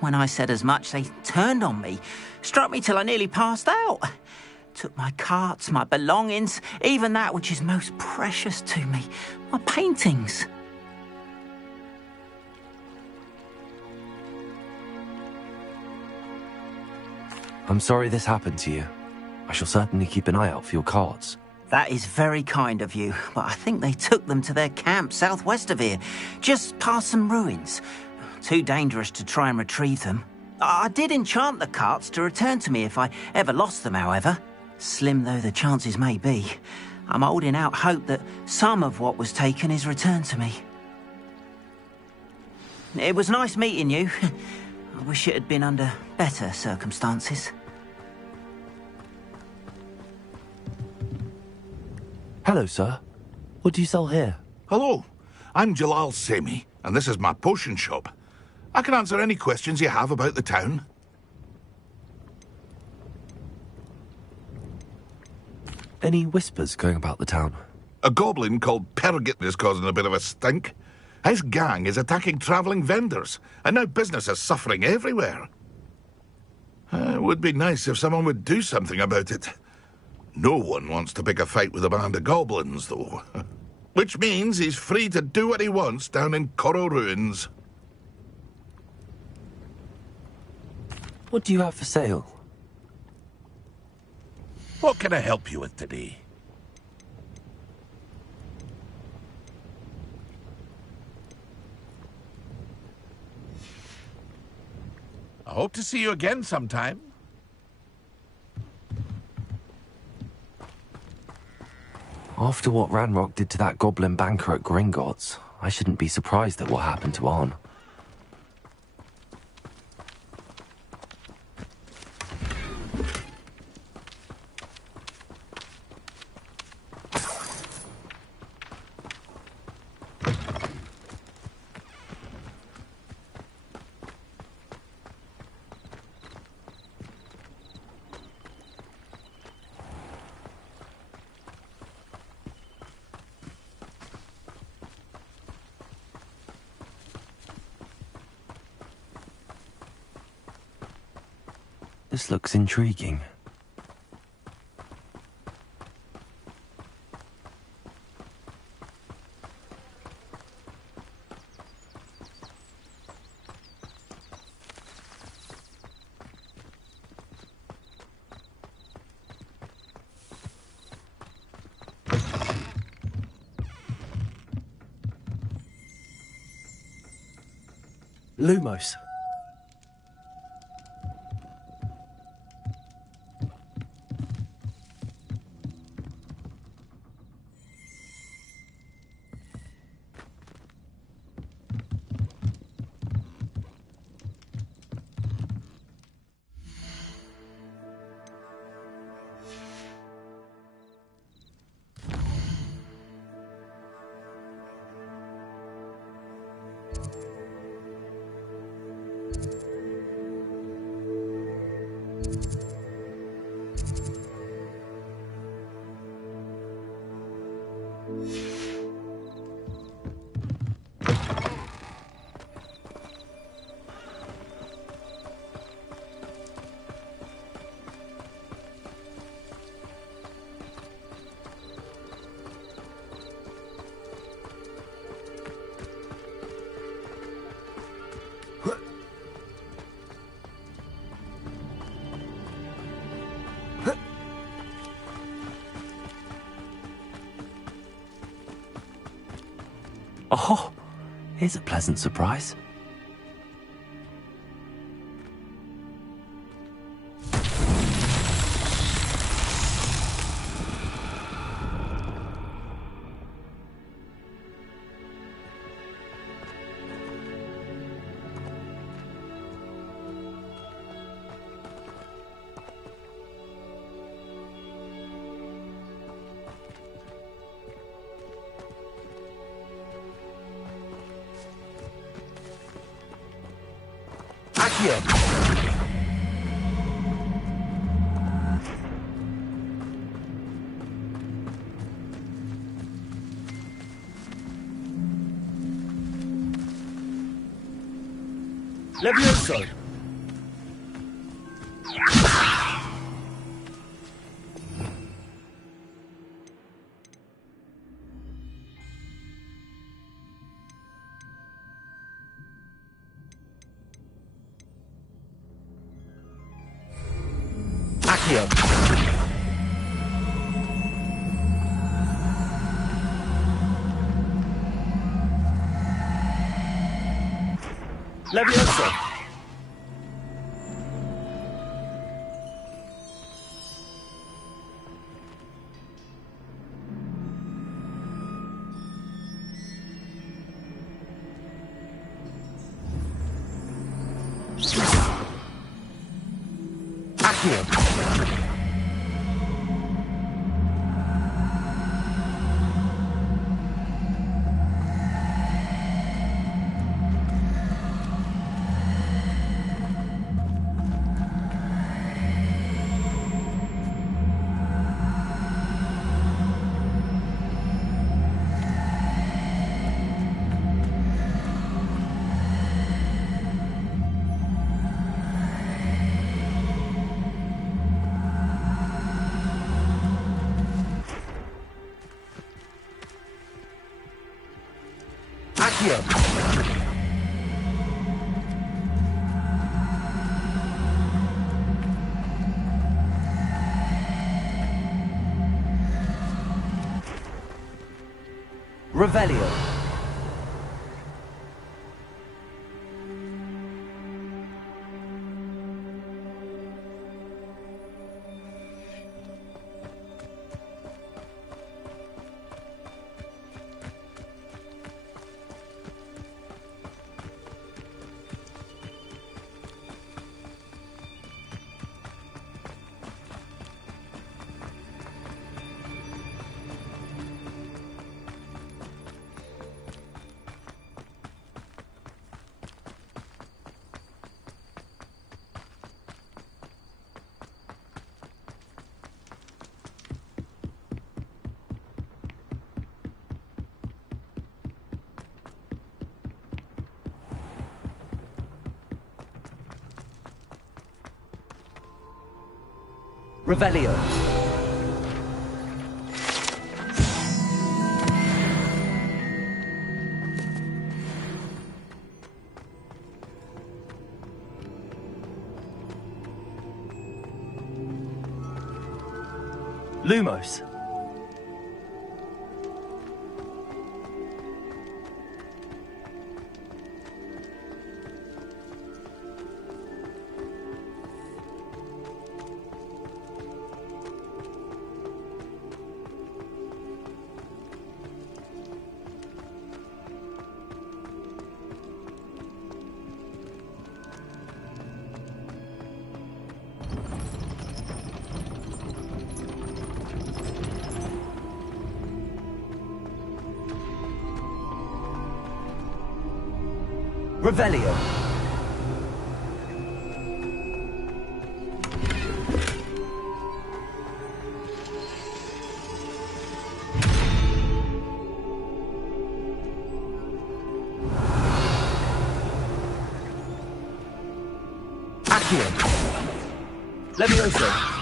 When I said as much, they turned on me, struck me till I nearly passed out. Took my carts, my belongings, even that which is most precious to me, my paintings. I'm sorry this happened to you. I shall certainly keep an eye out for your carts. That is very kind of you, but I think they took them to their camp southwest of here, just past some ruins. Too dangerous to try and retrieve them. I did enchant the carts to return to me if I ever lost them, however. Slim though the chances may be, I'm holding out hope that some of what was taken is returned to me. It was nice meeting you. I wish it had been under better circumstances. Hello, sir. What do you sell here? Hello, I'm Jalal Semi, and this is my potion shop. I can answer any questions you have about the town. Any whispers going about the town? A goblin called Pergit is causing a bit of a stink. His gang is attacking travelling vendors, and now business is suffering everywhere. It would be nice if someone would do something about it. No one wants to pick a fight with a band of goblins, though. Which means he's free to do what he wants down in Coral Ruins. What do you have for sale? What can I help you with today? I hope to see you again sometime. After what Ranrock did to that goblin banker at Gringotts, I shouldn't be surprised at what happened to Arn. This looks intriguing. Lumos. Oh, here's a pleasant surprise. Here. Levioso, Accio. Levioso. Accio. Accio. Revelio. Revelio. Lumos. Revelio. Accio. Levioso.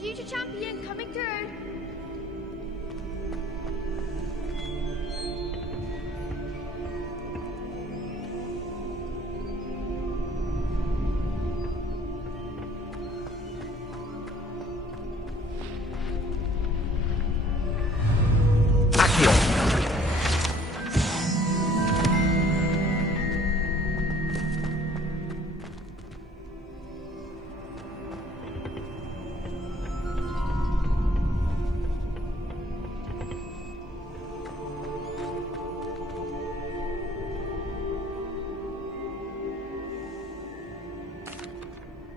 Future champion coming through.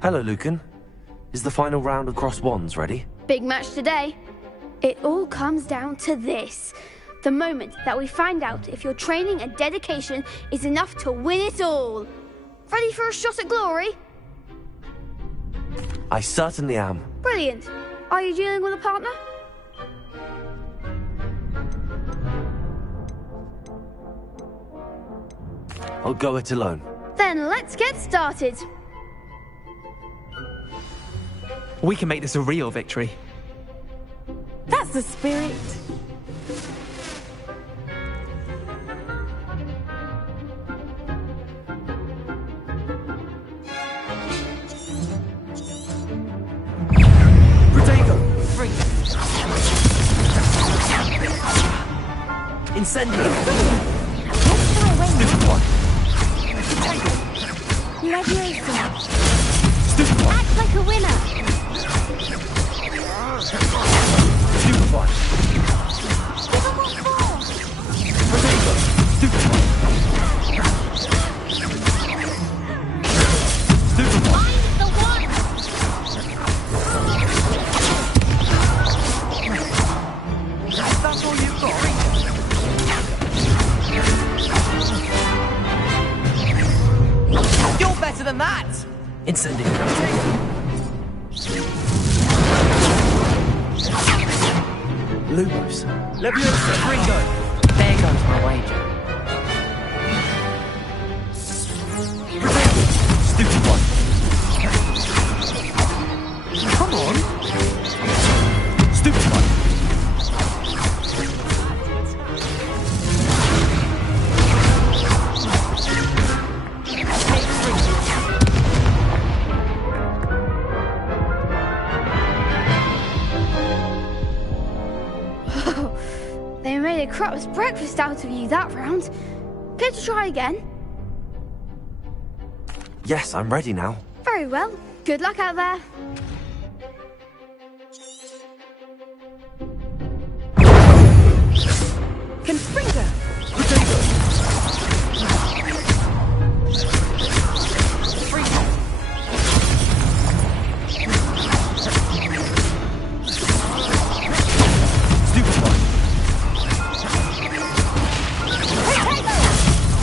Hello, Lucan. Is the final round of Cross Wands ready? Big match today. It all comes down to this. The moment that we find out if your training and dedication is enough to win it all. Ready for a shot at glory? I certainly am. Brilliant. Are you dealing with a partner? I'll go it alone. Then let's get started. We can make this a real victory. That's the spirit. Protego! Free! Incendio! Stupid one! Leviosa. Stupid one! Act like a winner. Stupid one! Give them what for. Protego! Stupid one! Stupid one! I'm the one. That's all you've got. You're better than that! Incendio! Lumos! Leviosa, Ringo! There goes my wager. Stupid one! Come on! Stupid one! They made a crap's breakfast out of you that round. Care to try again? Yes, I'm ready now. Very well. Good luck out there. Confringo. Stupid one!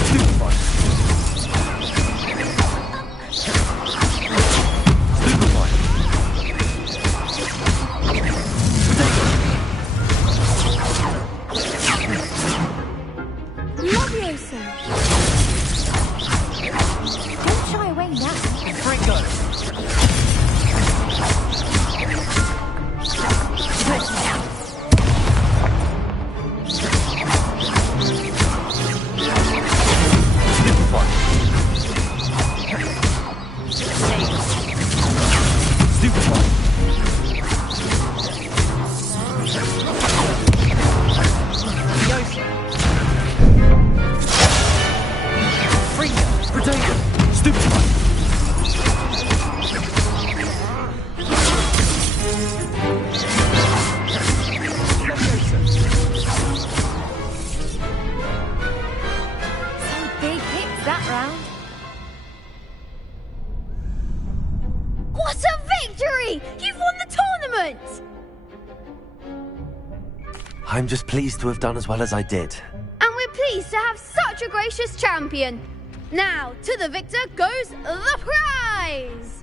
Stupid one! Stupid one! Leviosa. Don't shy away now. Ringo! Stupid one! Stupid one! Leviosa! Ringo! Protego! Stupid one! Some big hits that round. What a victory! You've won the tournament! I'm just pleased to have done as well as I did. And we're pleased to have such a gracious champion. Now, to the victor goes the prize!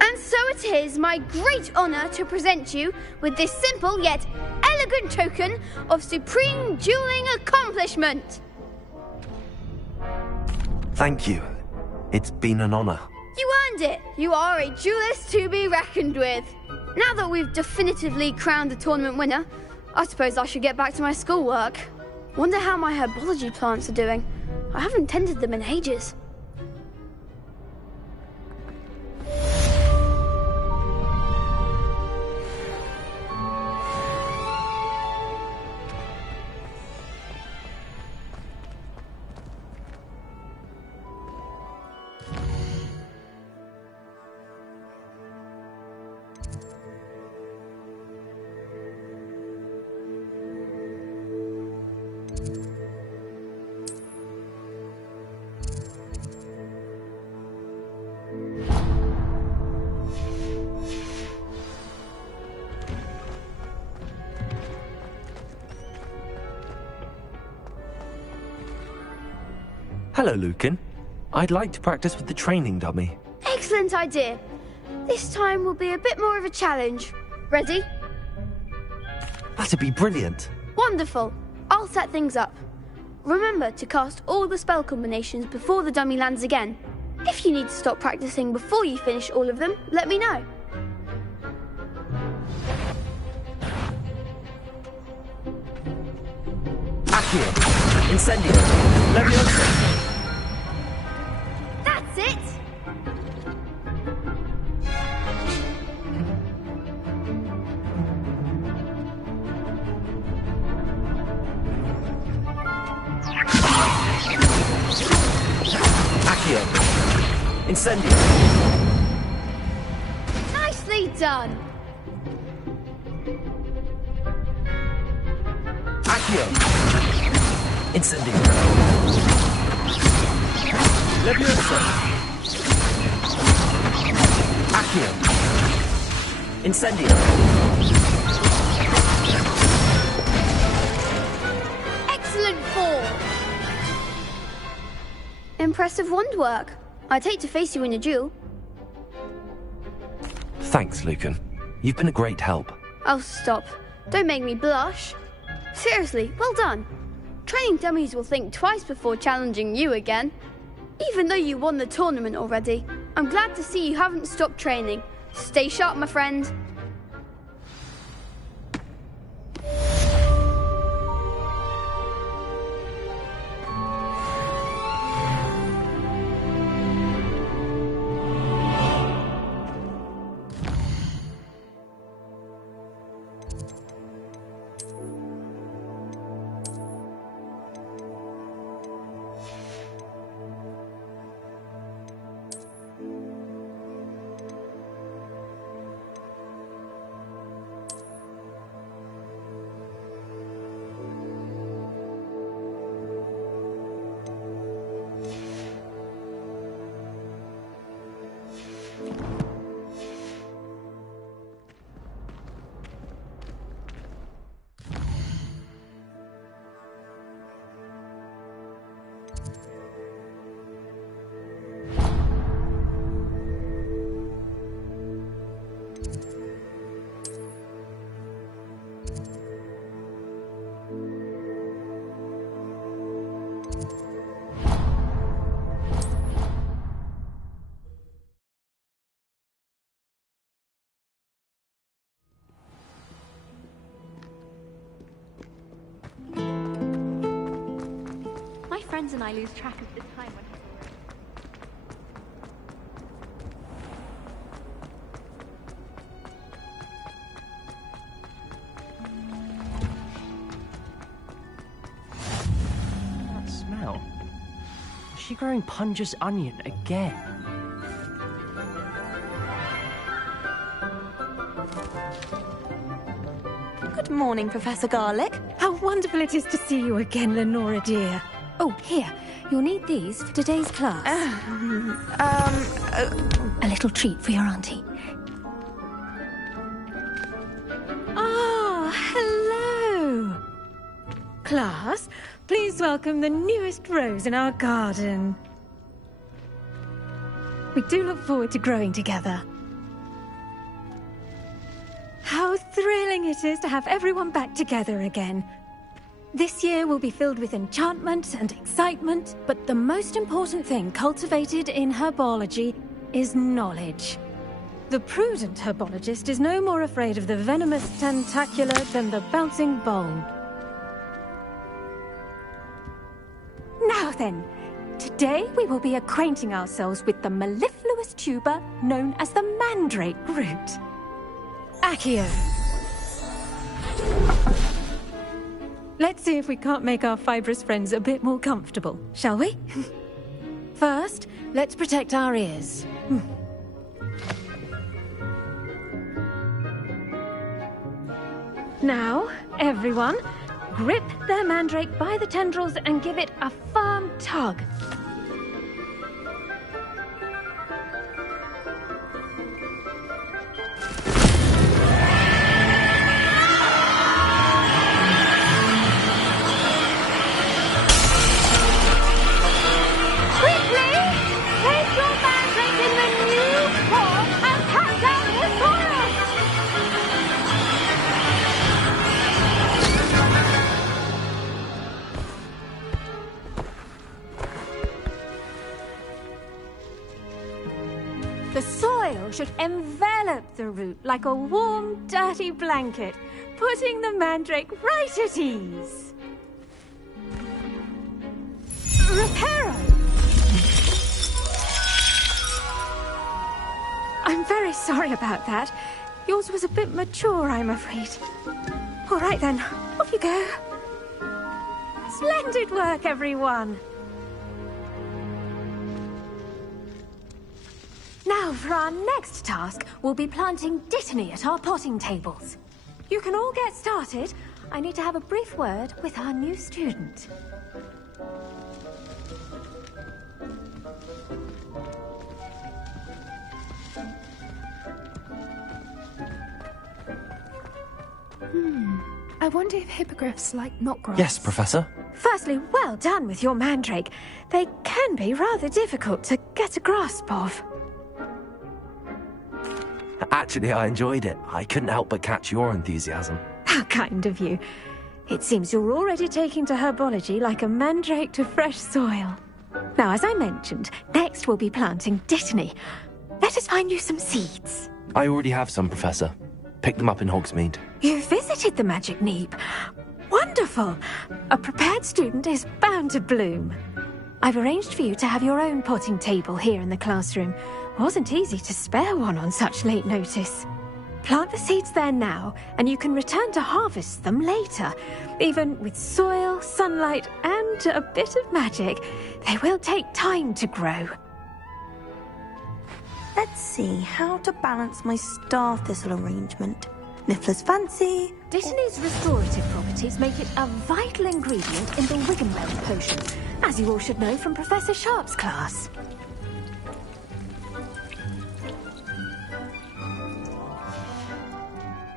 And so it is my great honour to present you with this simple yet elegant token of supreme dueling accomplishment. Thank you. It's been an honor. You earned it. You are a duelist to be reckoned with. Now that we've definitively crowned the tournament winner, I suppose I should get back to my schoolwork. Wonder how my herbology plants are doing. I haven't tended them in ages. Hello, Lucan. I'd like to practice with the training dummy. Excellent idea. This time will be a bit more of a challenge. Ready? That'd be brilliant. Wonderful. I'll set things up. Remember to cast all the spell combinations before the dummy lands again. If you need to stop practicing before you finish all of them, let me know. Accio. Incendio. Leviosa. That's it! Accio. Incendio. Nicely done! Accio. Incendio. Leviosa. Accio. Incendio. Excellent fall! Impressive wand work. I'd hate to face you in a duel. Thanks, Lucan. You've been a great help. Oh, stop. Don't make me blush. Seriously, well done. Training dummies will think twice before challenging you again. Even though you won the tournament already, I'm glad to see you haven't stopped training. Stay sharp, my friend. My friends and I lose track of the time when That smell. Is she growing Punja's onion again? Good morning, Professor Garlic. How wonderful it is to see you again, Lenora dear. Oh, here. You'll need these for today's class. A little treat for your auntie. Ah, hello. Class, please welcome the newest rose in our garden. We do look forward to growing together. How thrilling it is to have everyone back together again. This year will be filled with enchantment and excitement, but the most important thing cultivated in herbology is knowledge. The prudent herbologist is no more afraid of the venomous tentacula than the bouncing bulb. Now then, today we will be acquainting ourselves with the mellifluous tuber known as the mandrake root. Accio. Let's see if we can't make our fibrous friends a bit more comfortable, shall we? First, let's protect our ears. Now, everyone, grip their mandrake by the tendrils and give it a firm tug. The soil should envelop the root like a warm, dirty blanket, putting the mandrake right at ease. Reparo! I'm very sorry about that. Yours was a bit mature, I'm afraid. All right then, off you go. Splendid work, everyone. Now, for our next task, we'll be planting dittany at our potting tables. You can all get started. I need to have a brief word with our new student. I wonder if hippogriffs like knotgrass. Yes, Professor. Firstly, well done with your mandrake. They can be rather difficult to get a grasp of. Actually, I enjoyed it. I couldn't help but catch your enthusiasm. How kind of you. It seems you're already taking to herbology like a mandrake to fresh soil. Now, as I mentioned, next we'll be planting dittany. Let us find you some seeds. I already have some, Professor. Picked them up in Hogsmeade. You visited the Magic Neep. Wonderful! A prepared student is bound to bloom. I've arranged for you to have your own potting table here in the classroom. Wasn't easy to spare one on such late notice. Plant the seeds there now, and you can return to harvest them later. Even with soil, sunlight, and a bit of magic, they will take time to grow. Let's see how to balance my star thistle arrangement. Niffler's fancy. Dittany's restorative properties make it a vital ingredient in the Wiggenweld potion, as you all should know from Professor Sharp's class.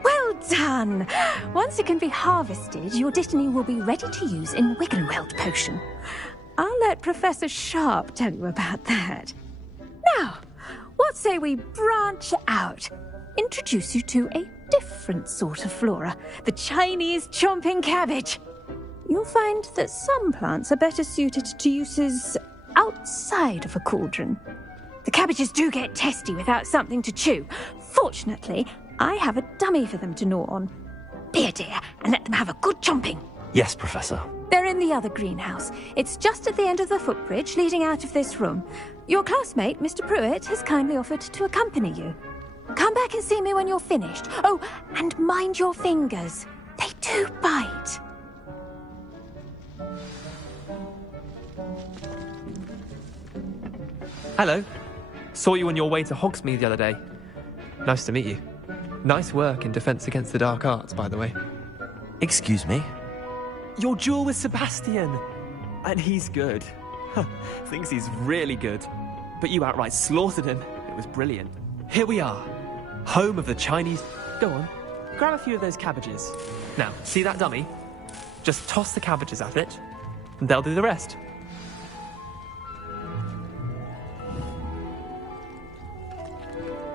Well done! Once it can be harvested, your dittany will be ready to use in Wiggenweld potion. I'll let Professor Sharp tell you about that. Now, what say we branch out? Introduce you to a different sort of flora, the Chinese chomping cabbage. You'll find that some plants are better suited to uses outside of a cauldron. The cabbages do get testy without something to chew. Fortunately, I have a dummy for them to gnaw on. Be a dear and let them have a good chomping. Yes, Professor. They're in the other greenhouse. It's just at the end of the footbridge leading out of this room. Your classmate, Mr. Pruitt, has kindly offered to accompany you. Come back and see me when you're finished. Oh, and mind your fingers. They do bite. Hello. Saw you on your way to Hogsmeade the other day. Nice to meet you. Nice work in Defense Against the Dark Arts, by the way. Excuse me? Your duel with Sebastian. And he's good. Thinks he's really good. But you outright slaughtered him. It was brilliant. Here we are. Home of the Chinese... Go on. Grab a few of those cabbages. Now, see that dummy? Just toss the cabbages at it, and they'll do the rest.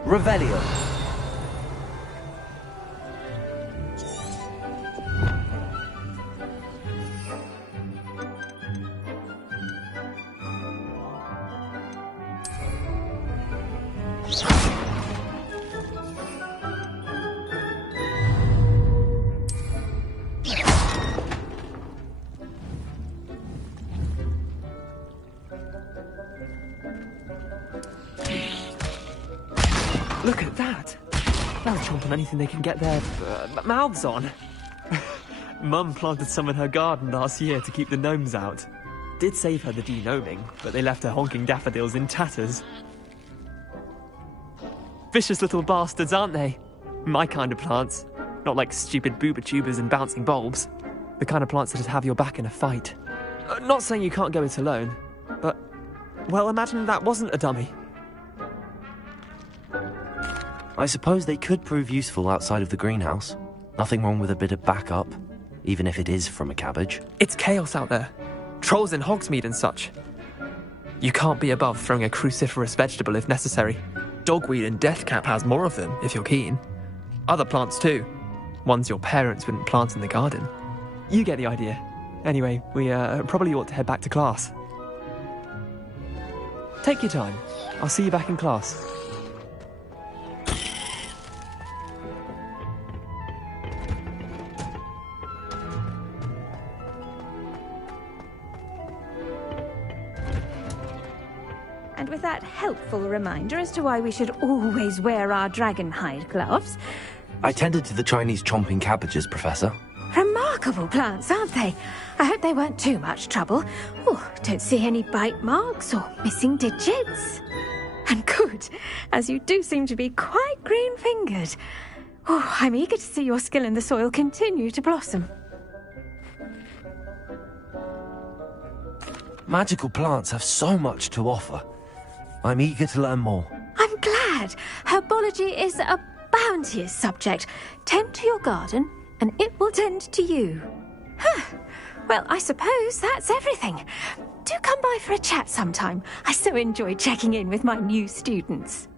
Revelio. Look at that. They'll chomp on anything they can get their mouths on. Mum planted some in her garden last year to keep the gnomes out. Did save her the de-gnoming, but they left her honking daffodils in tatters. Vicious little bastards, aren't they? My kind of plants. Not like stupid booba tubers and bouncing bulbs. The kind of plants that'd have your back in a fight. Not saying you can't go it alone, but... Well, imagine that wasn't a dummy. I suppose they could prove useful outside of the greenhouse. Nothing wrong with a bit of backup, even if it is from a cabbage. It's chaos out there. Trolls in Hogsmeade and such. You can't be above throwing a cruciferous vegetable if necessary. Dogweed and deathcap has more of them, if you're keen. Other plants too. Ones your parents wouldn't plant in the garden. You get the idea. Anyway, we probably ought to head back to class. Take your time. I'll see you back in class. And with that helpful reminder as to why we should always wear our dragon hide gloves. I tended to the Chinese chomping cabbages, Professor. Remarkable plants, aren't they? I hope they weren't too much trouble. Oh, don't see any bite marks or missing digits. And good, as you do seem to be quite green-fingered. Oh, I'm eager to see your skill in the soil continue to blossom. Magical plants have so much to offer. I'm eager to learn more. I'm glad. Herbology is a bounteous subject. Tend to your garden, and it will tend to you. Well, I suppose that's everything. Do come by for a chat sometime. I so enjoy checking in with my new students.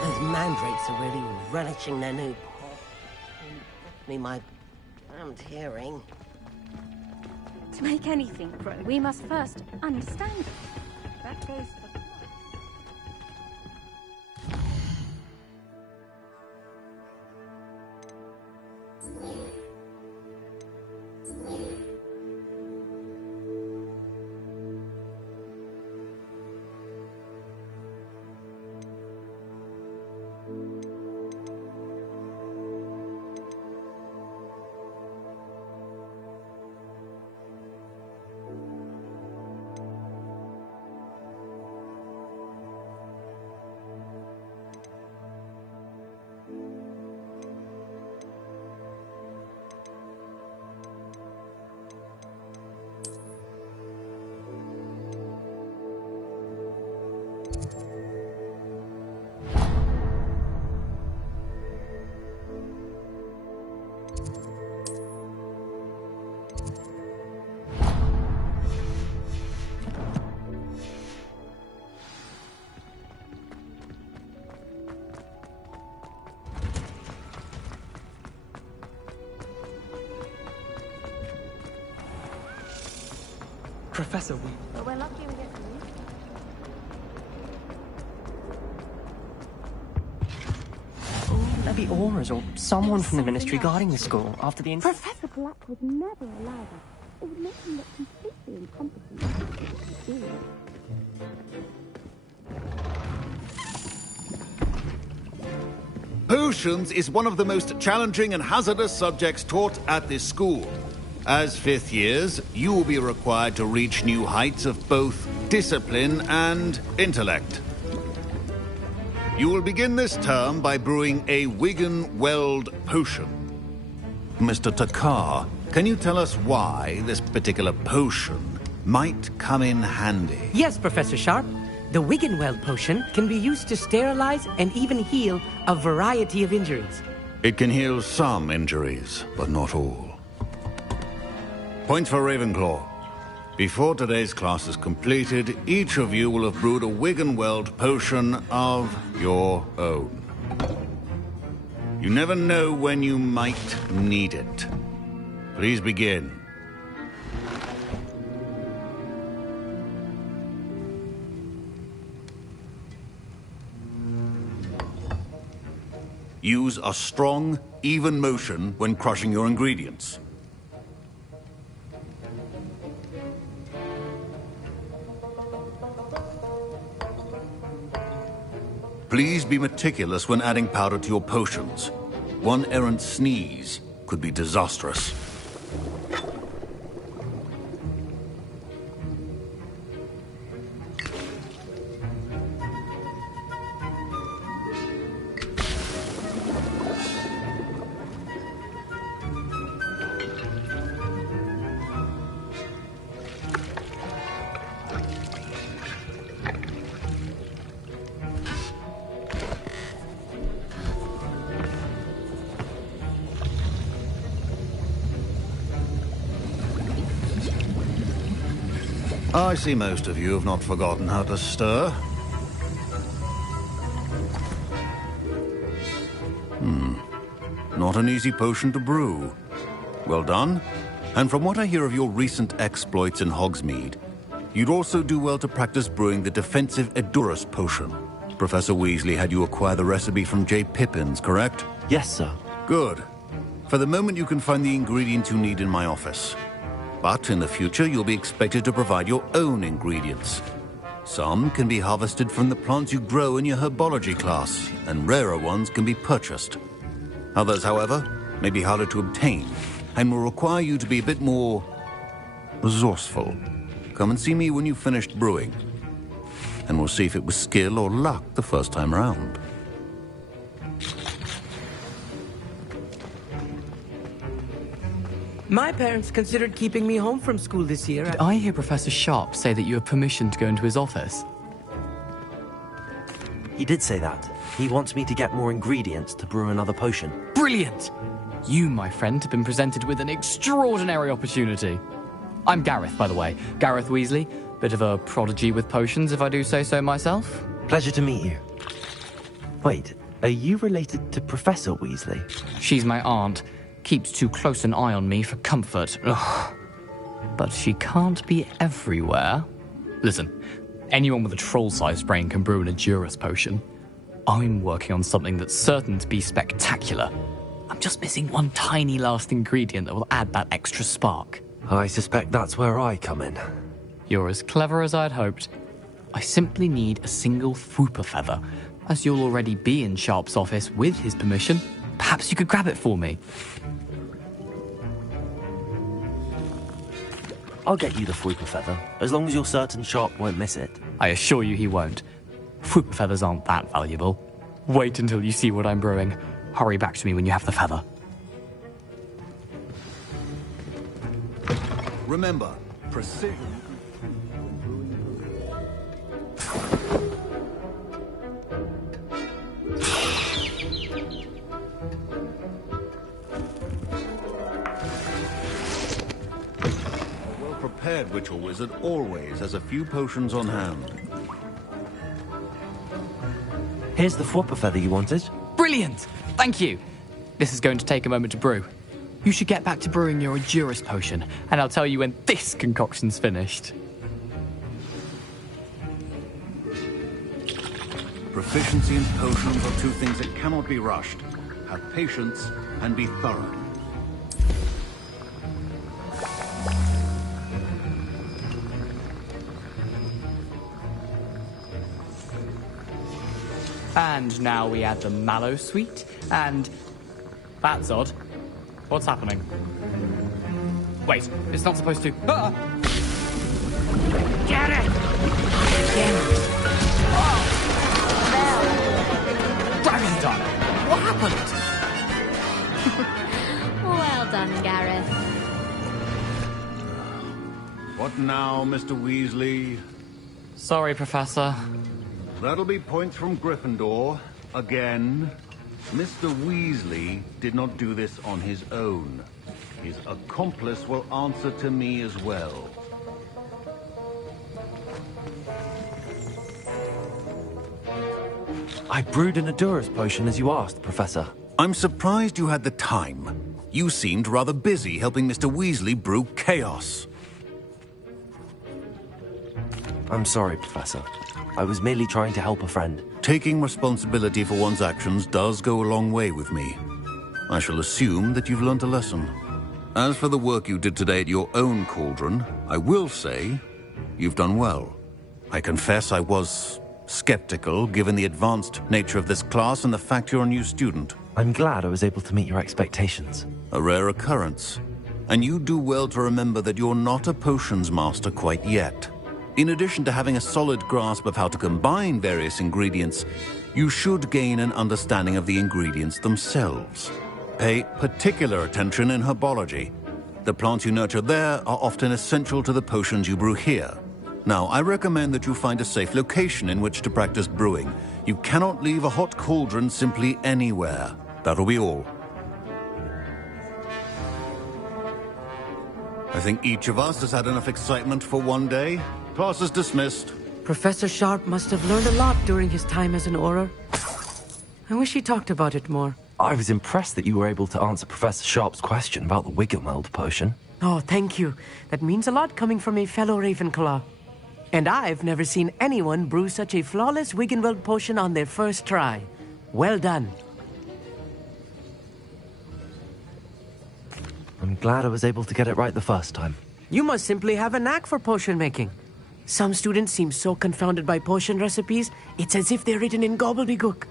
Those mandrakes are really relishing their new pot. Me my damned hearing. To make anything grow, we must first understand it. That goes for... Professor, But we're lucky we get to meet. There'll be Aurors or someone from the Ministry guarding the school after the incident. Professor Black would never allow that. It would make him look completely incompetent. Potions is one of the most challenging and hazardous subjects taught at this school. As fifth years, you will be required to reach new heights of both discipline and intellect. You will begin this term by brewing a Wigan-Weld potion. Mr. Takar, can you tell us why this particular potion might come in handy? Yes, Professor Sharp. The Wigan-Weld potion can be used to sterilize and even heal a variety of injuries. It can heal some injuries, but not all. Points for Ravenclaw. Before today's class is completed, each of you will have brewed a Wigan-Weld potion of your own. You never know when you might need it. Please begin. Use a strong, even motion when crushing your ingredients. Please be meticulous when adding powder to your potions. One errant sneeze could be disastrous. I see most of you have not forgotten how to stir. Not an easy potion to brew. Well done. And from what I hear of your recent exploits in Hogsmeade, you'd also do well to practice brewing the defensive Edurus potion. Professor Weasley had you acquire the recipe from J. Pippins, correct? Yes, sir. Good. For the moment, you can find the ingredients you need in my office. But in the future, you'll be expected to provide your own ingredients. Some can be harvested from the plants you grow in your herbology class, and rarer ones can be purchased. Others, however, may be harder to obtain, and will require you to be a bit more resourceful. Come and see me when you've finished brewing, and we'll see if it was skill or luck the first time around. My parents considered keeping me home from school this year. Did I hear Professor Sharp say that you have permission to go into his office? He did say that. He wants me to get more ingredients to brew another potion. Brilliant! You, my friend, have been presented with an extraordinary opportunity. I'm Gareth, by the way. Gareth Weasley. Bit of a prodigy with potions, if I do say so myself. Pleasure to meet you. Wait, are you related to Professor Weasley? She's my aunt. Keeps too close an eye on me for comfort. Ugh. But she can't be everywhere. Listen, anyone with a troll-sized brain can brew an Edurus potion. I'm working on something that's certain to be spectacular. I'm just missing one tiny last ingredient that will add that extra spark. I suspect that's where I come in. You're as clever as I'd hoped. I simply need a single Fwooper feather. As you'll already be in Sharp's office with his permission, perhaps you could grab it for me. I'll get you the Fwooper feather, as long as you're certain Sharp won't miss it. I assure you he won't. Fwooper feathers aren't that valuable. Wait until you see what I'm brewing. Hurry back to me when you have the feather. Remember, precision. A well-prepared witch or wizard always has a few potions on hand. Here's the Fwooper feather you wanted. Brilliant! Thank you. This is going to take a moment to brew. You should get back to brewing your Edurus potion, and I'll tell you when this concoction's finished. Proficiency in potions are two things that cannot be rushed. Have patience and be thorough. And now we add the mallow sweet, and... That's odd. What's happening? Wait, it's not supposed to... Ah! Get it! Again. Dragon Done! What happened? Well done, Gareth. What now, Mr. Weasley? Sorry, Professor. That'll be points from Gryffindor. Again. Mr. Weasley did not do this on his own. His accomplice will answer to me as well. I brewed an Edurus potion as you asked, Professor. I'm surprised you had the time. You seemed rather busy helping Mr. Weasley brew chaos. I'm sorry, Professor. I was merely trying to help a friend. Taking responsibility for one's actions does go a long way with me. I shall assume that you've learnt a lesson. As for the work you did today at your own cauldron, I will say you've done well. I confess I was skeptical, given the advanced nature of this class and the fact you're a new student. I'm glad I was able to meet your expectations. A rare occurrence. And you do well to remember that you're not a potions master quite yet. In addition to having a solid grasp of how to combine various ingredients, you should gain an understanding of the ingredients themselves. Pay particular attention in herbology. The plants you nurture there are often essential to the potions you brew here. Now, I recommend that you find a safe location in which to practice brewing. You cannot leave a hot cauldron simply anywhere. That'll be all. I think each of us has had enough excitement for one day. Class is dismissed. Professor Sharp must have learned a lot during his time as an Auror. I wish he talked about it more. I was impressed that you were able to answer Professor Sharp's question about the Wiggenweld potion. Oh, thank you. That means a lot coming from a fellow Ravenclaw. And I've never seen anyone brew such a flawless Wiggenweld potion on their first try. Well done. Glad I was able to get it right the first time. You must simply have a knack for potion making. Some students seem so confounded by potion recipes, it's as if they're written in gobbledygook.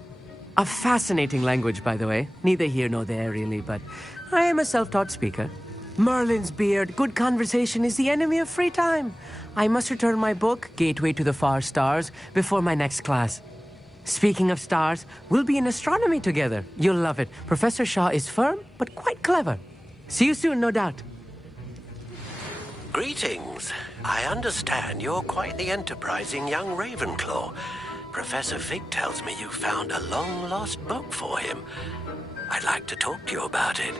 A fascinating language, by the way. Neither here nor there, really, but I am a self-taught speaker. Merlin's beard, good conversation is the enemy of free time. I must return my book, Gateway to the Far Stars, before my next class. Speaking of stars, we'll be in astronomy together. You'll love it. Professor Shaw is firm, but quite clever. See you soon, no doubt. Greetings. I understand you're quite the enterprising young Ravenclaw. Professor Fig tells me you found a long-lost book for him. I'd like to talk to you about it.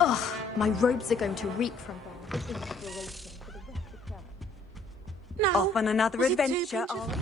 Ugh, my robes are going to reek from them. Now, off on another adventure, are we?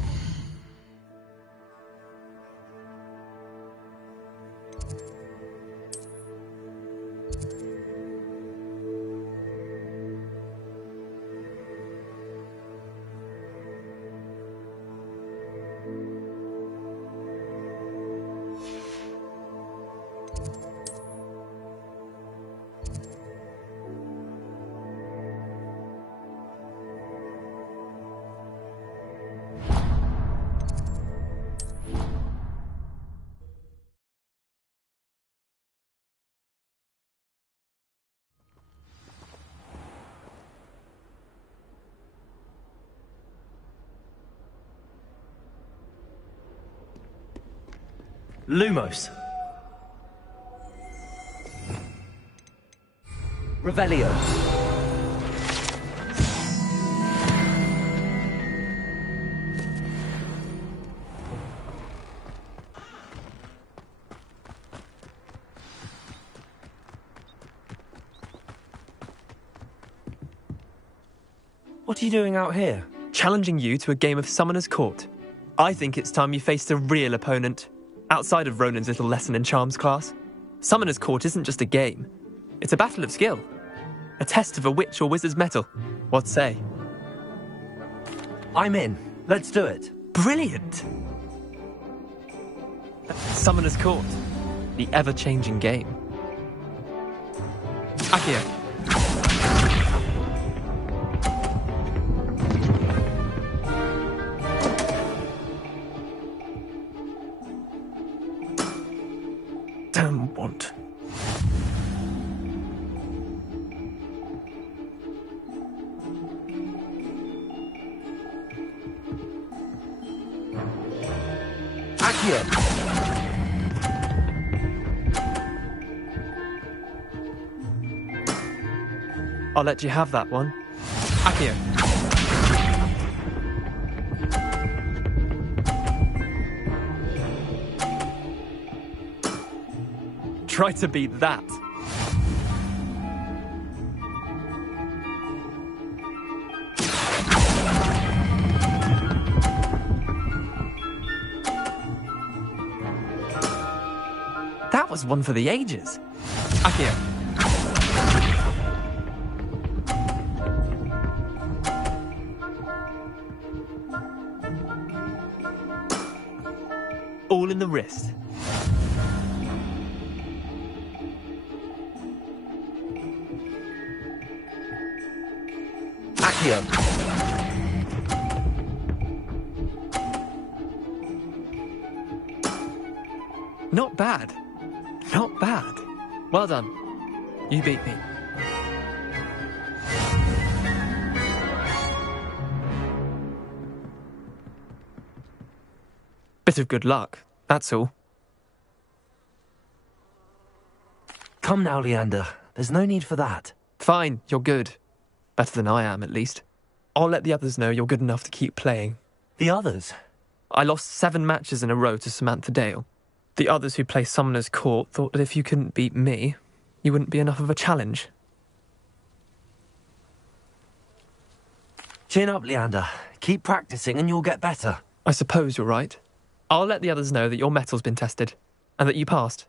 Lumos. Revelio. What are you doing out here? Challenging you to a game of Summoner's Court. I think it's time you faced a real opponent. Outside of Ronan's little lesson in charms class, Summoner's Court isn't just a game. It's a battle of skill. A test of a witch or wizard's mettle. What say? I'm in. Let's do it. Brilliant! Summoner's Court. The ever-changing game. Accio. Damn want. Accio. I'll let you have that one. Accio. Try to beat that. That was one for the ages. Accio. All in the wrist. Accio. Not bad. Not bad. Well done. You beat me. Bit of good luck, that's all. Come now, Leander. There's no need for that. Fine, you're good. Better than I am, at least. I'll let the others know you're good enough to keep playing. The others? I lost 7 matches in a row to Samantha Dale. The others who play Summoner's Court thought that if you couldn't beat me, you wouldn't be enough of a challenge. Chin up, Leander. Keep practicing and you'll get better. I suppose you're right. I'll let the others know that your metal's been tested, and that you passed.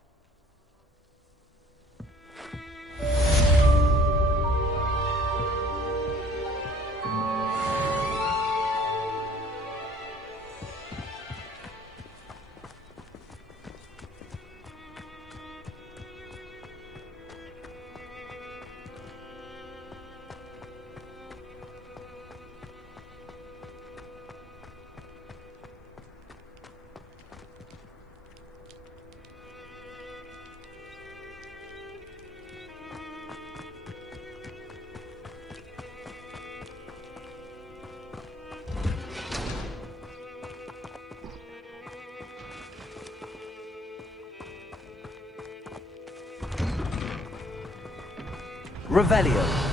Revelio.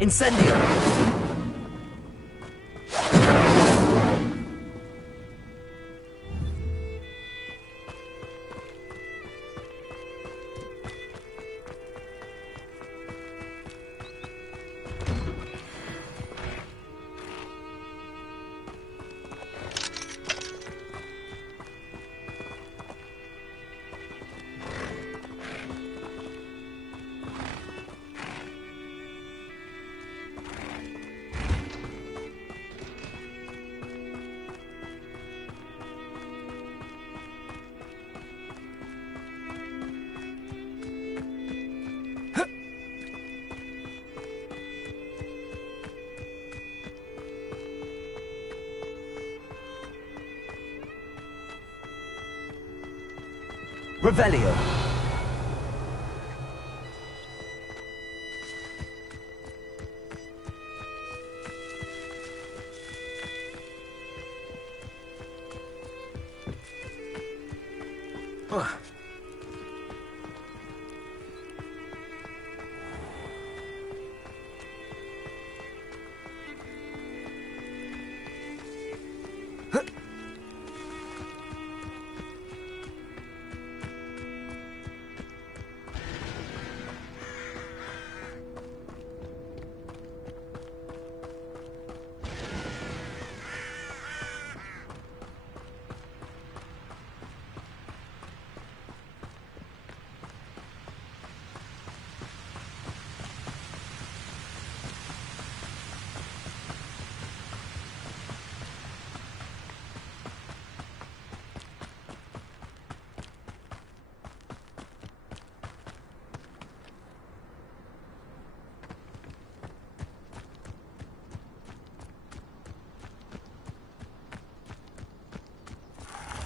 Incendio! Revelio.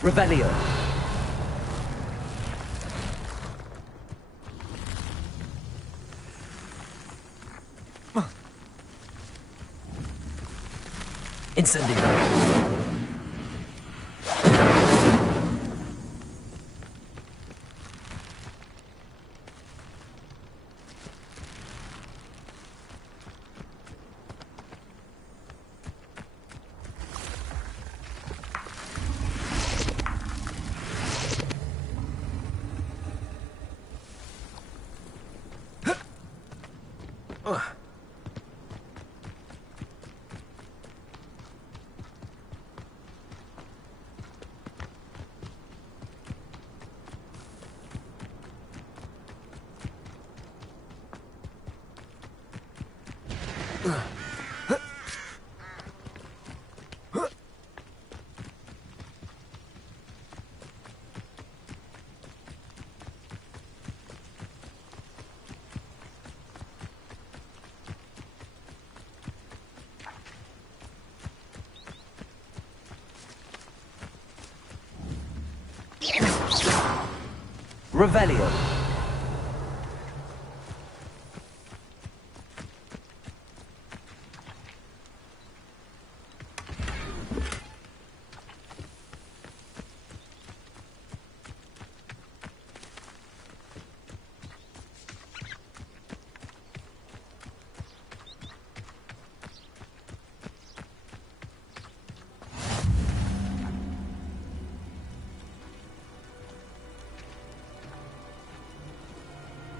Revelio. Incendio. Revelio.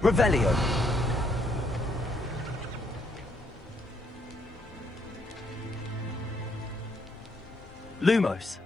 Revelio. Lumos.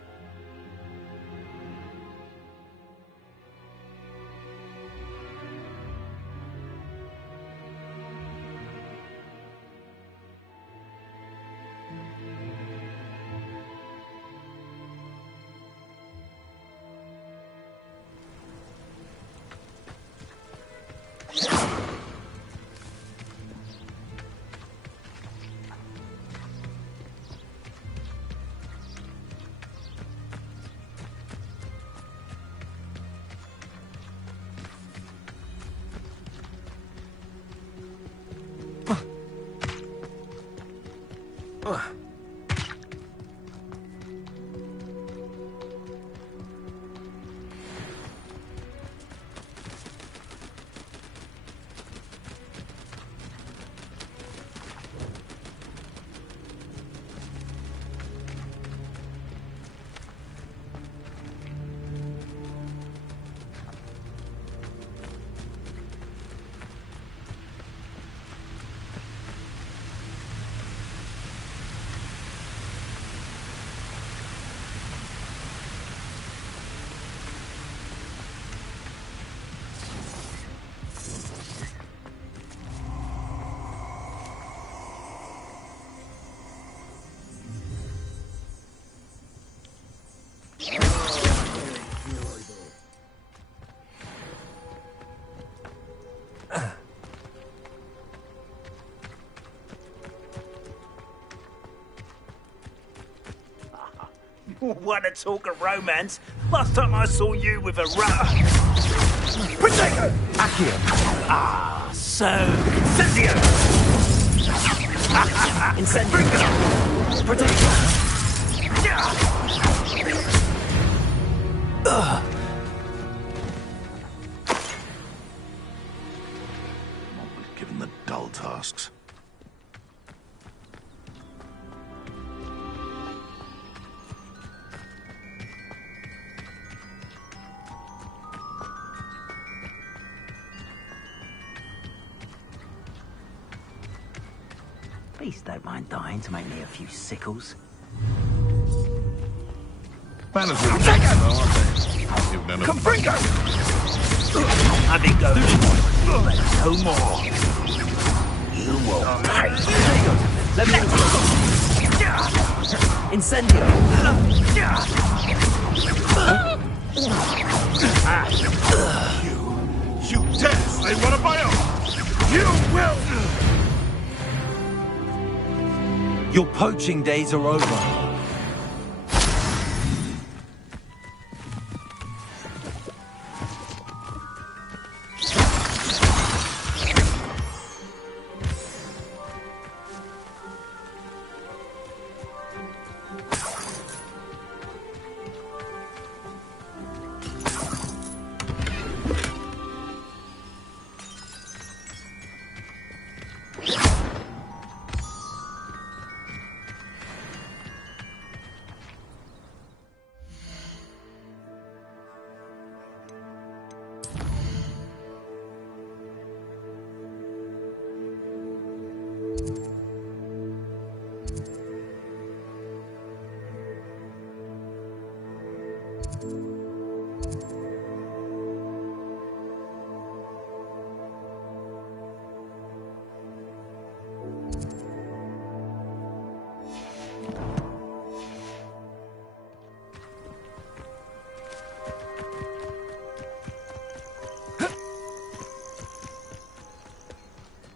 Want to talk of romance? Last time I saw you with a rug. Potato! Accio! Ah, so... Incendio! Incendio! Potato! Always given the dull tasks. Please don't mind dying to make me a few sickles. Manners will take it, though, aren't they? You've none of them. Confringo! I think go no more. You will pay. Let me Incendio! You dare slay one of my own! You will! Your poaching days are over.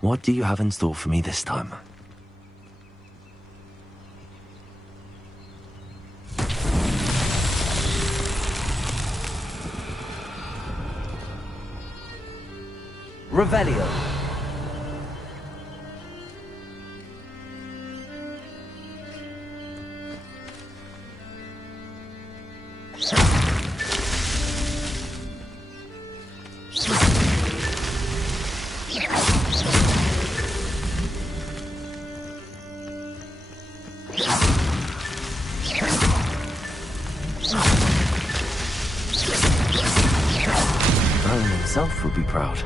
What do you have in store for me this time? Revelio. Merlin himself would be proud.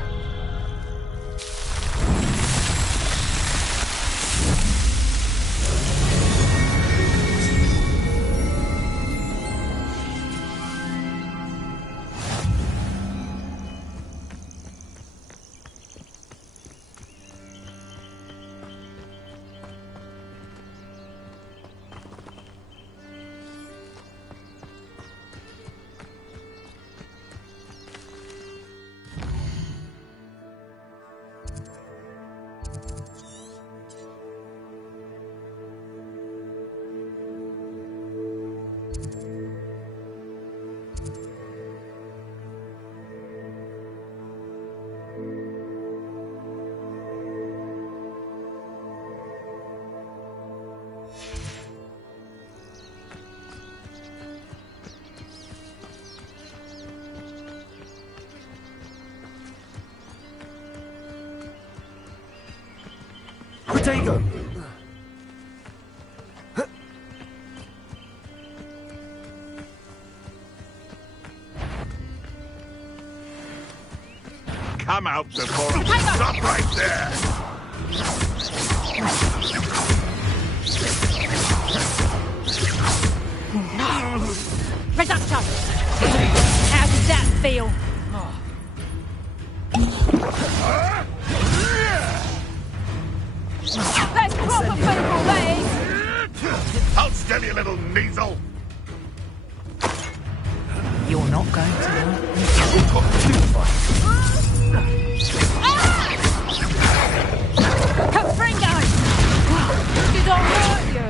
Potato! Come out before I stop right there! Reducto! How does that feel? That's proper people, mate! Hold still, you little measle! You're not going to... Confringo! Did I hurt you?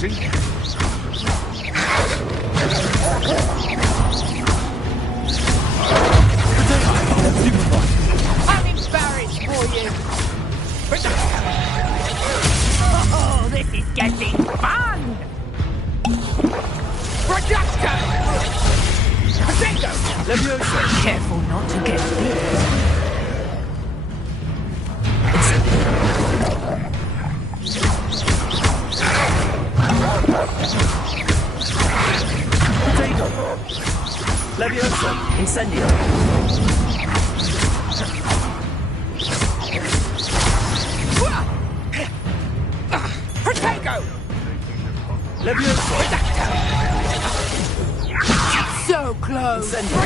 Jesse. I'm embarrassed for you. Oh, this is getting fun. Projector. Potato. Leviosa. Careful not to get bit. Potato. Leviosa. Incendio. Potato. Leviosa. So close. Incendio.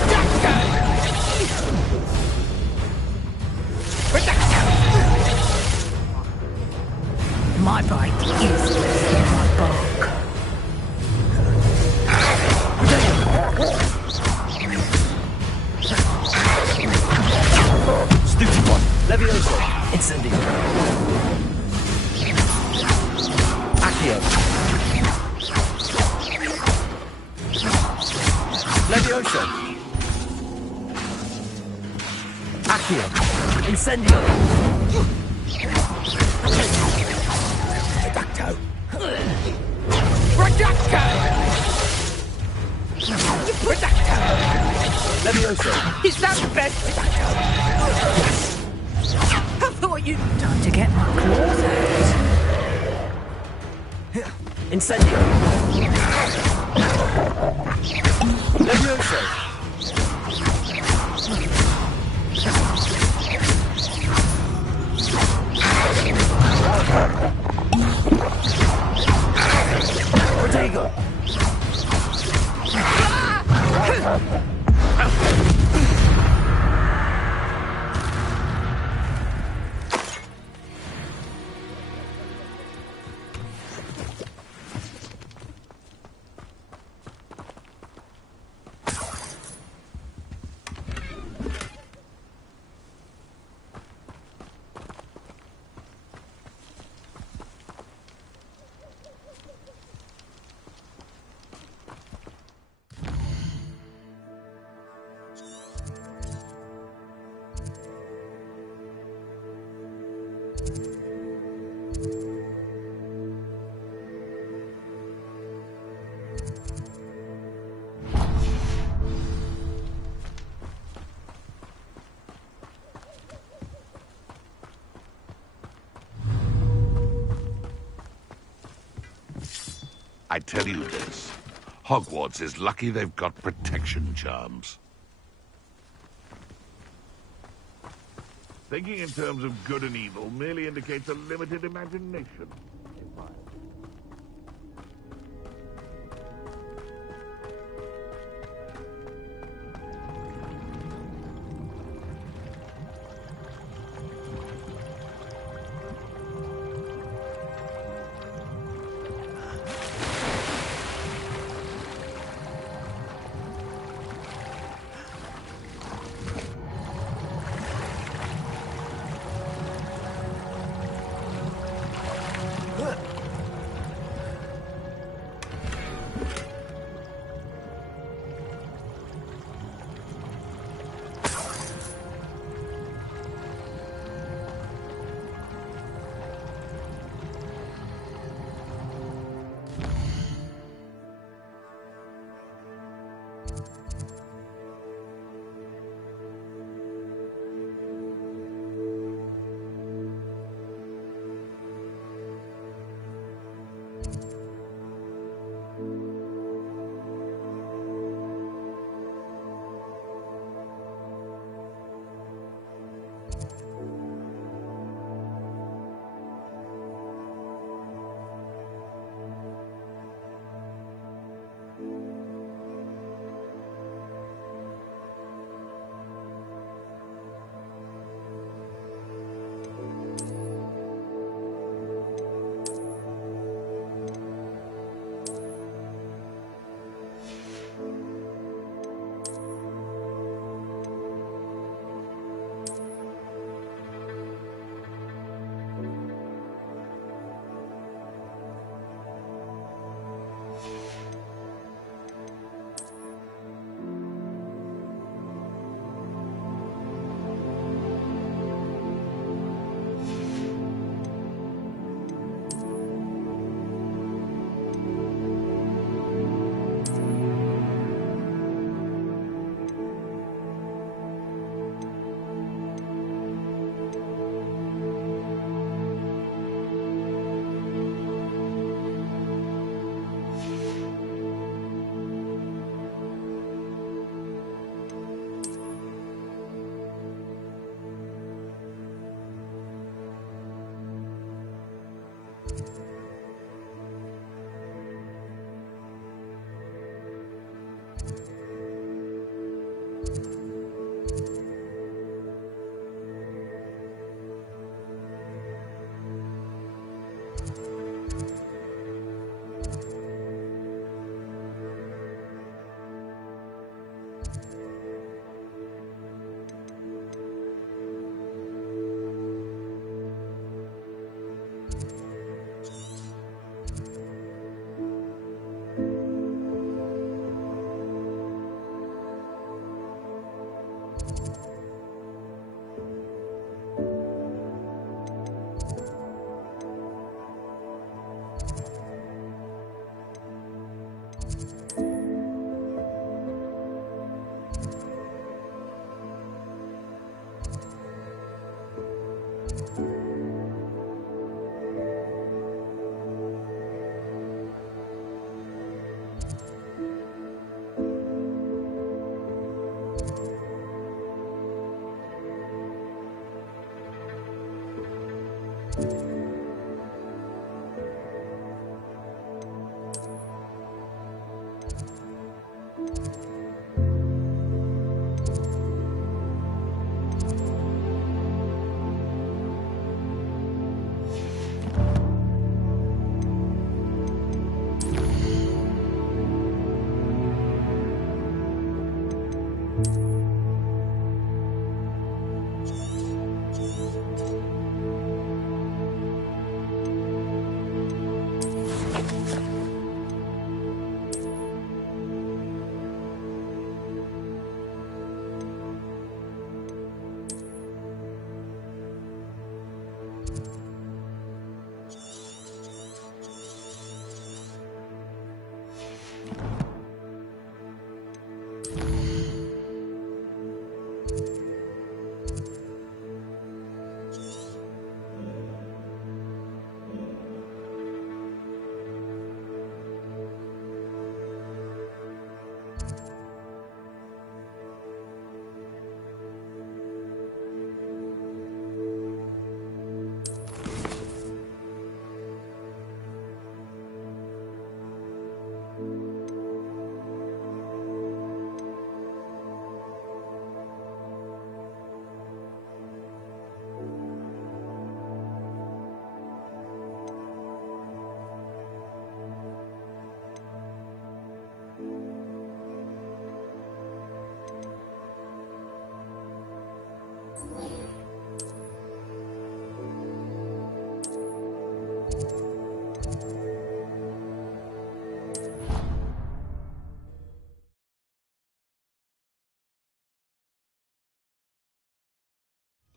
My bite is my bulk. Stupid one. Leviosa. Incendio. Accio. Leviosa. Accio. Incendio. Reducto. Reducto. Reducto. Leviosa. Is that the best reducto? I thought you... Time to get my claws out. Incendio. Leviosa. Protego. I tell you this, Hogwarts is lucky they've got protection charms. Thinking in terms of good and evil merely indicates a limited imagination.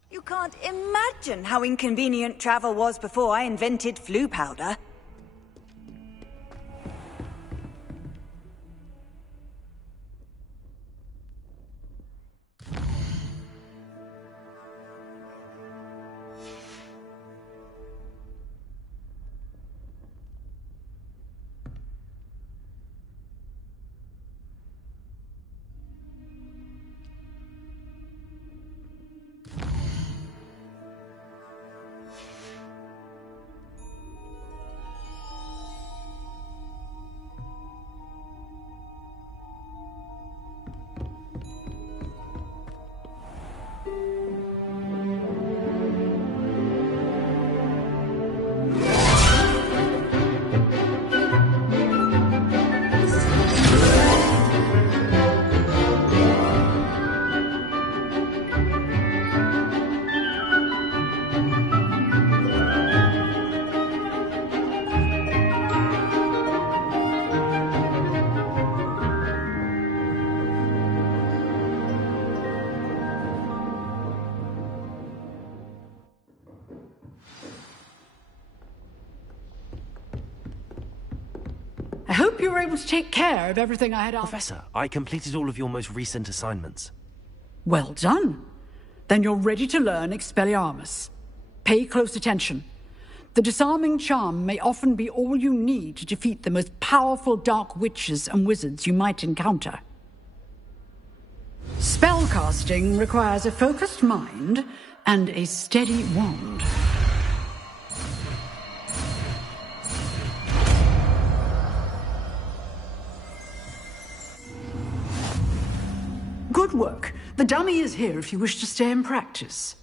You can't imagine how inconvenient travel was before I invented flu powder. I hope you were able to take care of everything I had asked. Professor, I completed all of your most recent assignments. Well done. Then you're ready to learn Expelliarmus. Pay close attention. The disarming charm may often be all you need to defeat the most powerful dark witches and wizards you might encounter. Spellcasting requires a focused mind and a steady wand. Good work. The dummy is here if you wish to stay and practice.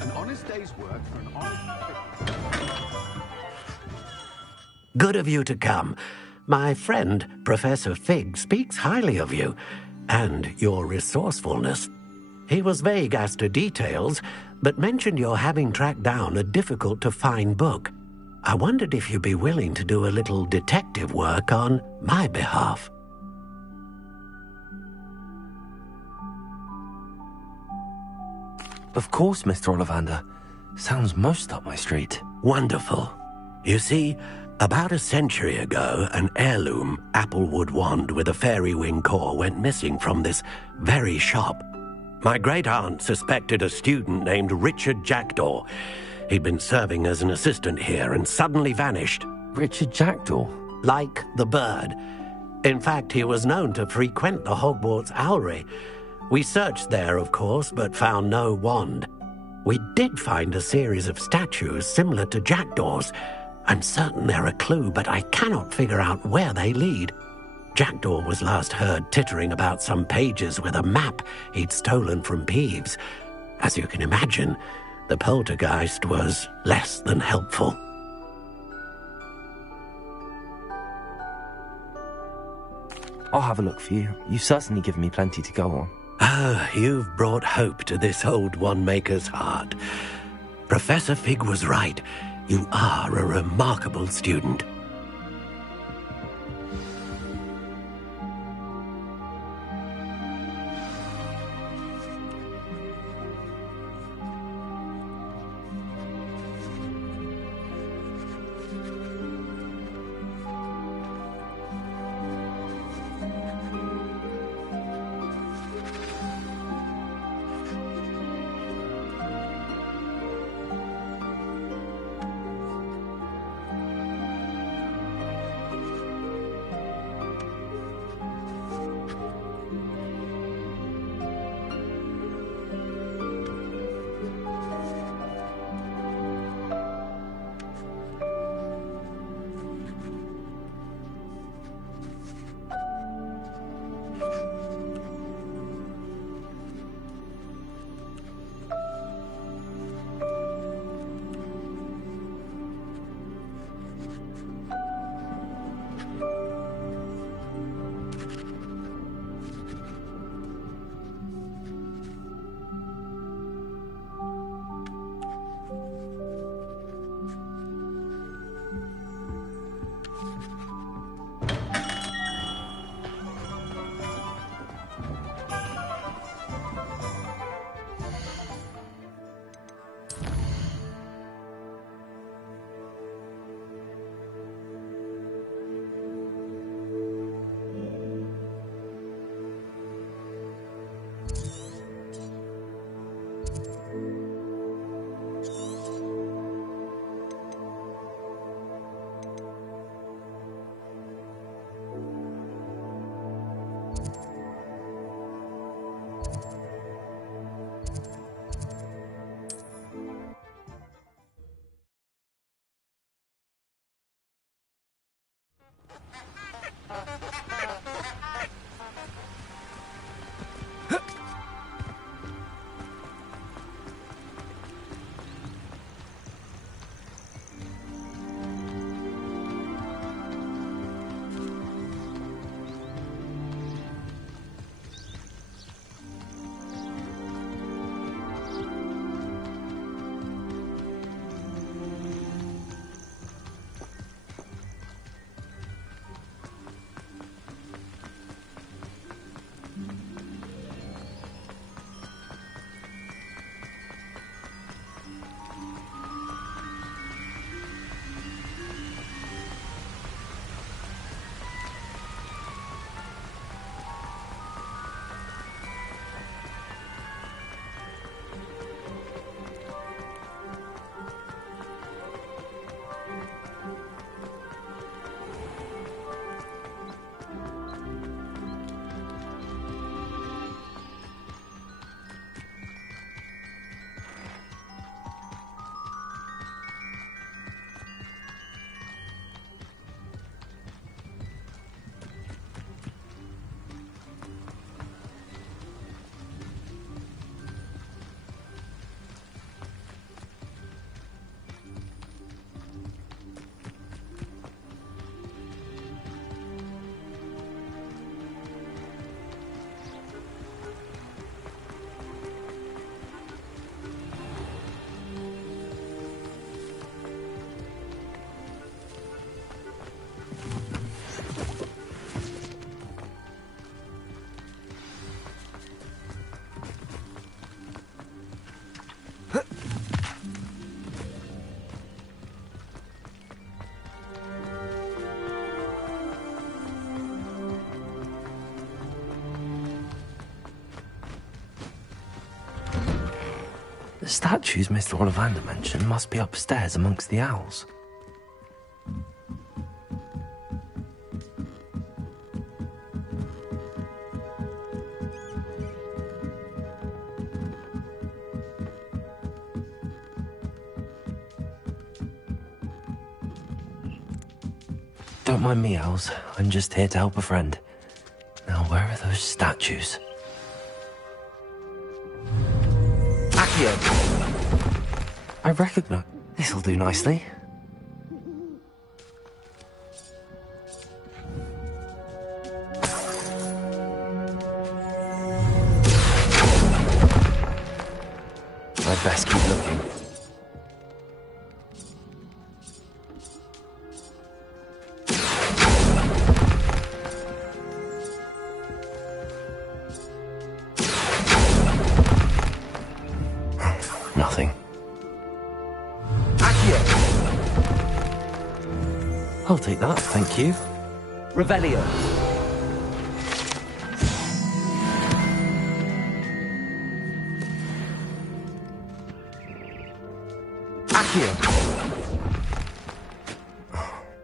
An honest day's work for an honest... Good of you to come. My friend, Professor Fig, speaks highly of you and your resourcefulness. He was vague as to details, but mentioned your having tracked down a difficult-to-find book. I wondered if you'd be willing to do a little detective work on my behalf. Of course, Mr. Ollivander. Sounds most up my street. Wonderful. You see, about a century ago, an heirloom applewood wand with a fairy wing core went missing from this very shop. My great-aunt suspected a student named Richard Jackdaw. He'd been serving as an assistant here and suddenly vanished. Richard Jackdaw? Like the bird. In fact, he was known to frequent the Hogwarts Owlery. We searched there, of course, but found no wand. We did find a series of statues similar to Jackdaw's. I'm certain they're a clue, but I cannot figure out where they lead. Jackdaw was last heard tittering about some pages with a map he'd stolen from Peeves. As you can imagine, the poltergeist was less than helpful. I'll have a look for you. You've certainly given me plenty to go on. Ah, you've brought hope to this old one-maker's heart. Professor Fig was right. You are a remarkable student. statues Mr. Ollivander mentioned must be upstairs amongst the owls. Don't mind me, owls. I'm just here to help a friend. Now, where are those statues? Accio! I recognize... This'll do nicely. I'd best keep looking. Nothing. I'll take that, thank you. Revelio.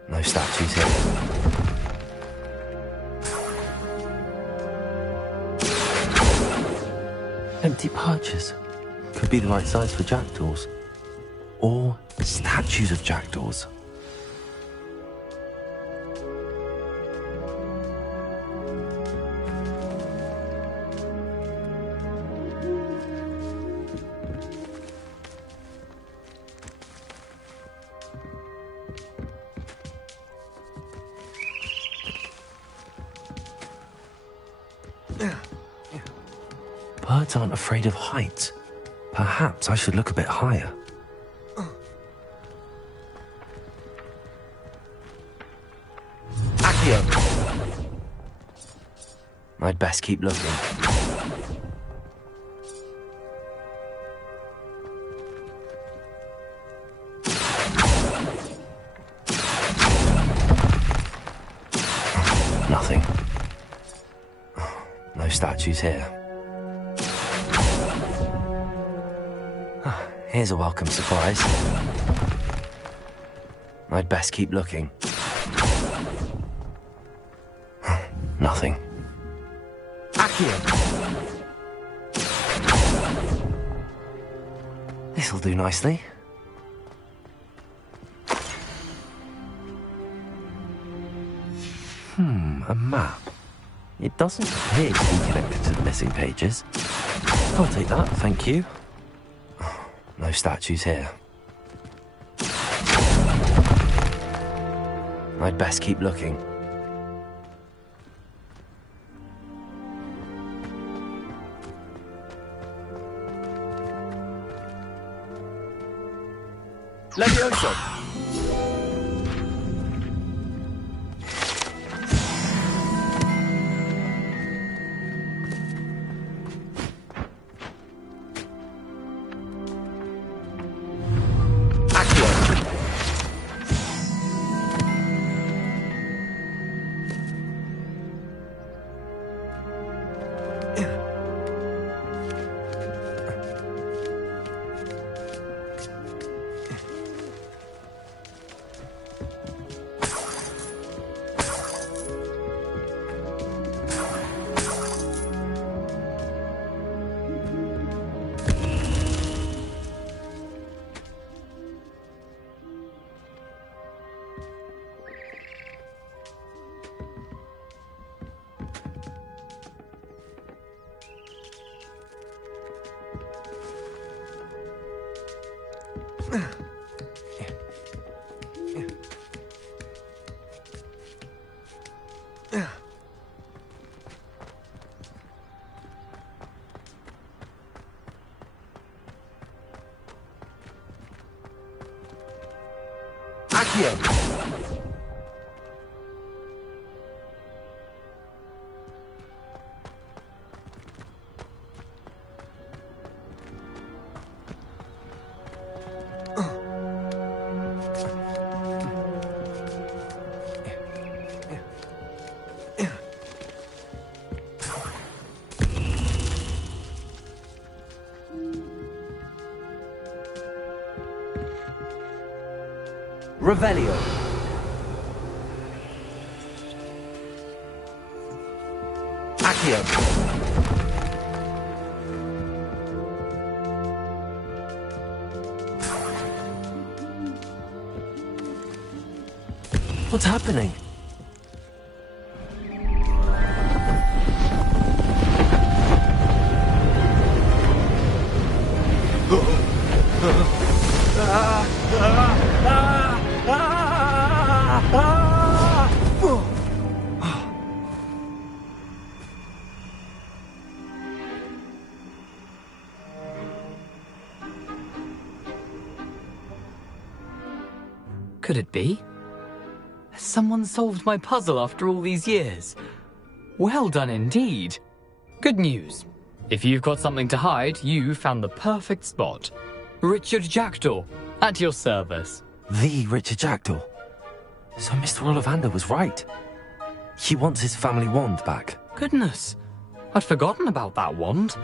No statues here. Empty perches. Could be the right size for jackdaws. Or statues of jackdaws. Birds aren't afraid of heights. Perhaps I should look a bit higher. Accio! I'd best keep looking. Nothing. No statues here. Here's a welcome surprise. I'd best keep looking. Nothing. Accio! This'll do nicely. A map. It doesn't appear to be connected to the missing pages. I'll take that, thank you. No statues here. I'd best keep looking. Levioso! Revelio. Accio. What's happening? Could it be? Has someone solved my puzzle after all these years? Well done indeed. Good news. If you've got something to hide, you found the perfect spot. Richard Jackdaw, at your service. The Richard Jackdaw. So Mr. Ollivander was right. He wants his family wand back. Goodness, I'd forgotten about that wand.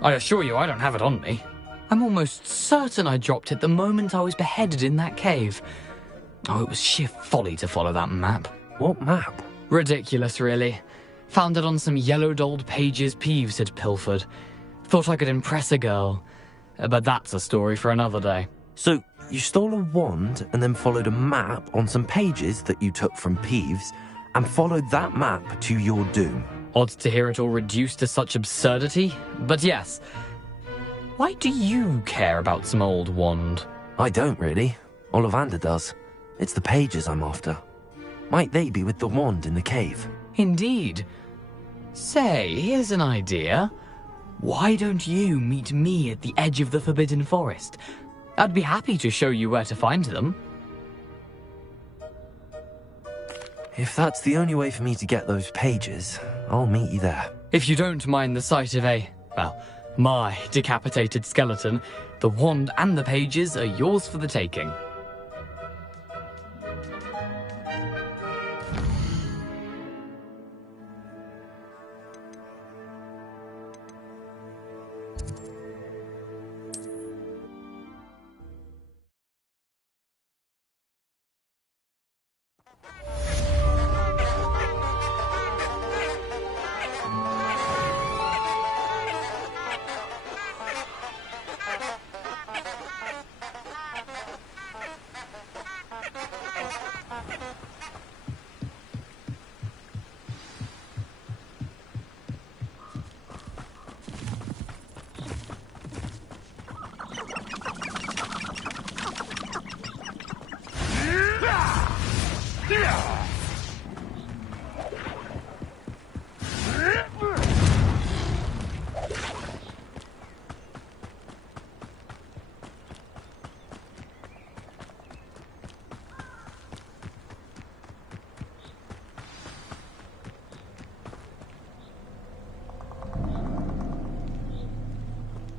I assure you I don't have it on me. I'm almost certain I dropped it the moment I was beheaded in that cave. Oh, it was sheer folly to follow that map. What map? Ridiculous, really. Found it on some yellowed old pages Peeves had pilfered. Thought I could impress a girl. But that's a story for another day. So, you stole a wand and then followed a map on some pages that you took from Peeves and followed that map to your doom. Odd to hear it all reduced to such absurdity, but yes. Why do you care about some old wand? I don't really. Ollivander does. It's the pages I'm after. Might they be with the wand in the cave? Indeed. Say, here's an idea. Why don't you meet me at the edge of the Forbidden Forest? I'd be happy to show you where to find them. If that's the only way for me to get those pages, I'll meet you there. If you don't mind the sight of my decapitated skeleton, the wand and the pages are yours for the taking.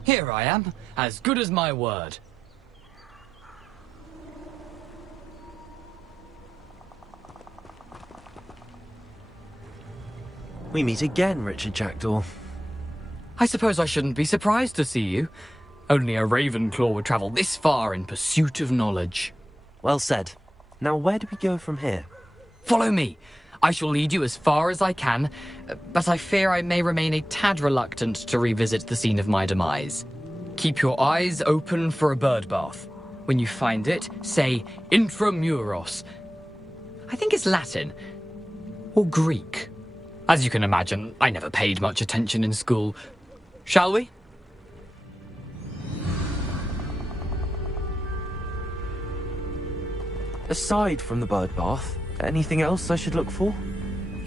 Here I am, as good as my word. We meet again, Richard Jackdaw. I suppose I shouldn't be surprised to see you. Only a Ravenclaw would travel this far in pursuit of knowledge. Well said. Now where do we go from here? Follow me. I shall lead you as far as I can, but I fear I may remain a tad reluctant to revisit the scene of my demise. Keep your eyes open for a bird bath. When you find it, say intramuros. I think it's Latin. Or Greek. As you can imagine, I never paid much attention in school. Shall we? Aside from the bird bath, anything else I should look for?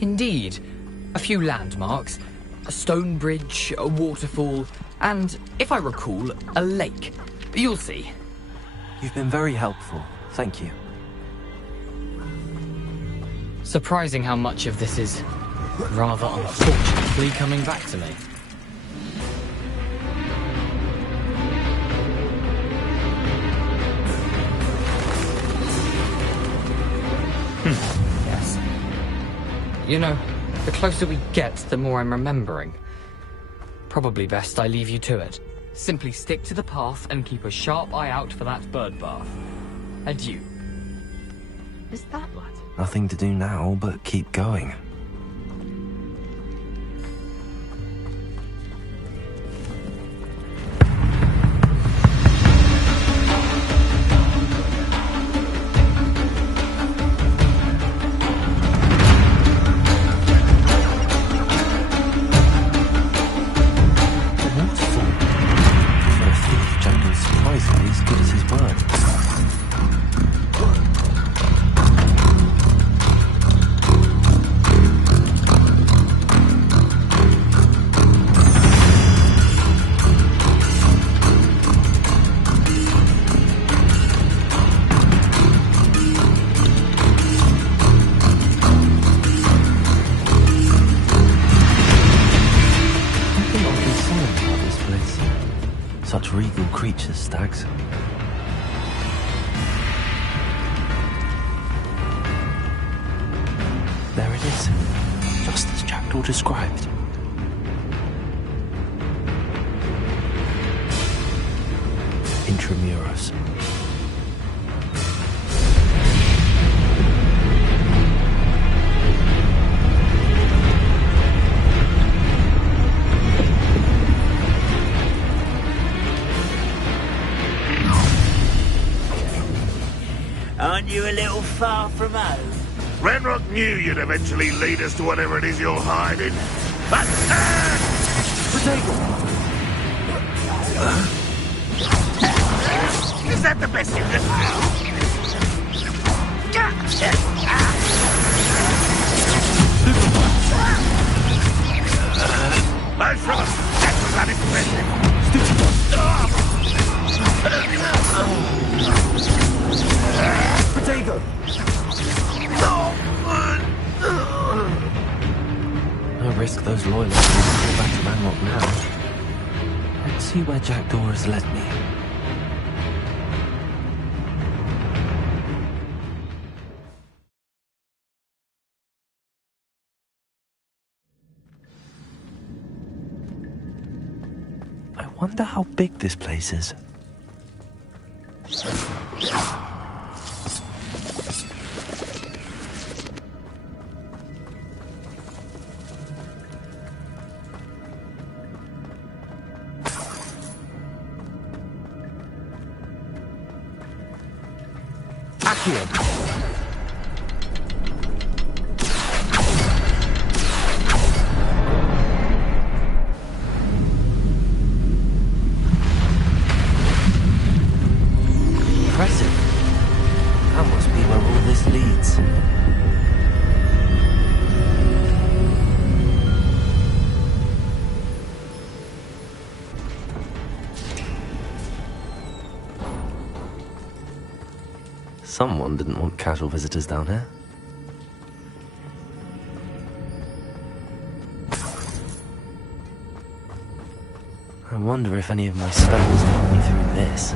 Indeed. A few landmarks. A stone bridge, a waterfall, and, if I recall, a lake. You'll see. You've been very helpful. Thank you. Surprising how much of this is rather unfortunately coming back to me. Yes. You know, the closer we get, the more I'm remembering. Probably best I leave you to it. Simply stick to the path and keep a sharp eye out for that bird bath. Adieu. Is that what? Nothing to do now but keep going. Such regal creatures, stags. There it is, just as Jackdaw described. Intramuros. Aren't you a little far from home? Renrock knew you'd eventually lead us to whatever it is you're hiding. Is that the best you can do? Most from us. That was Potato! No risk those loyalists will fall back to Ranrock now. Let's see where Jackdaw has led me. I wonder how big this place is. Impressive. That must be where all this leads. Someone didn't want casual visitors down here. I wonder if any of my spells got me through this.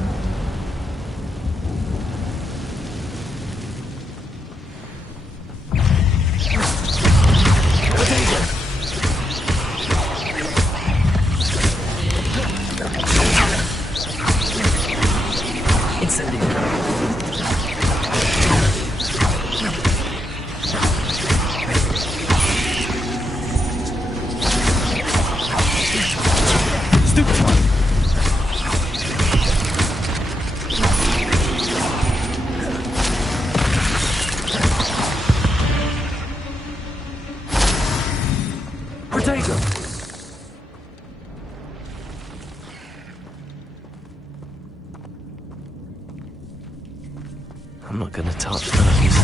I'm not gonna touch those.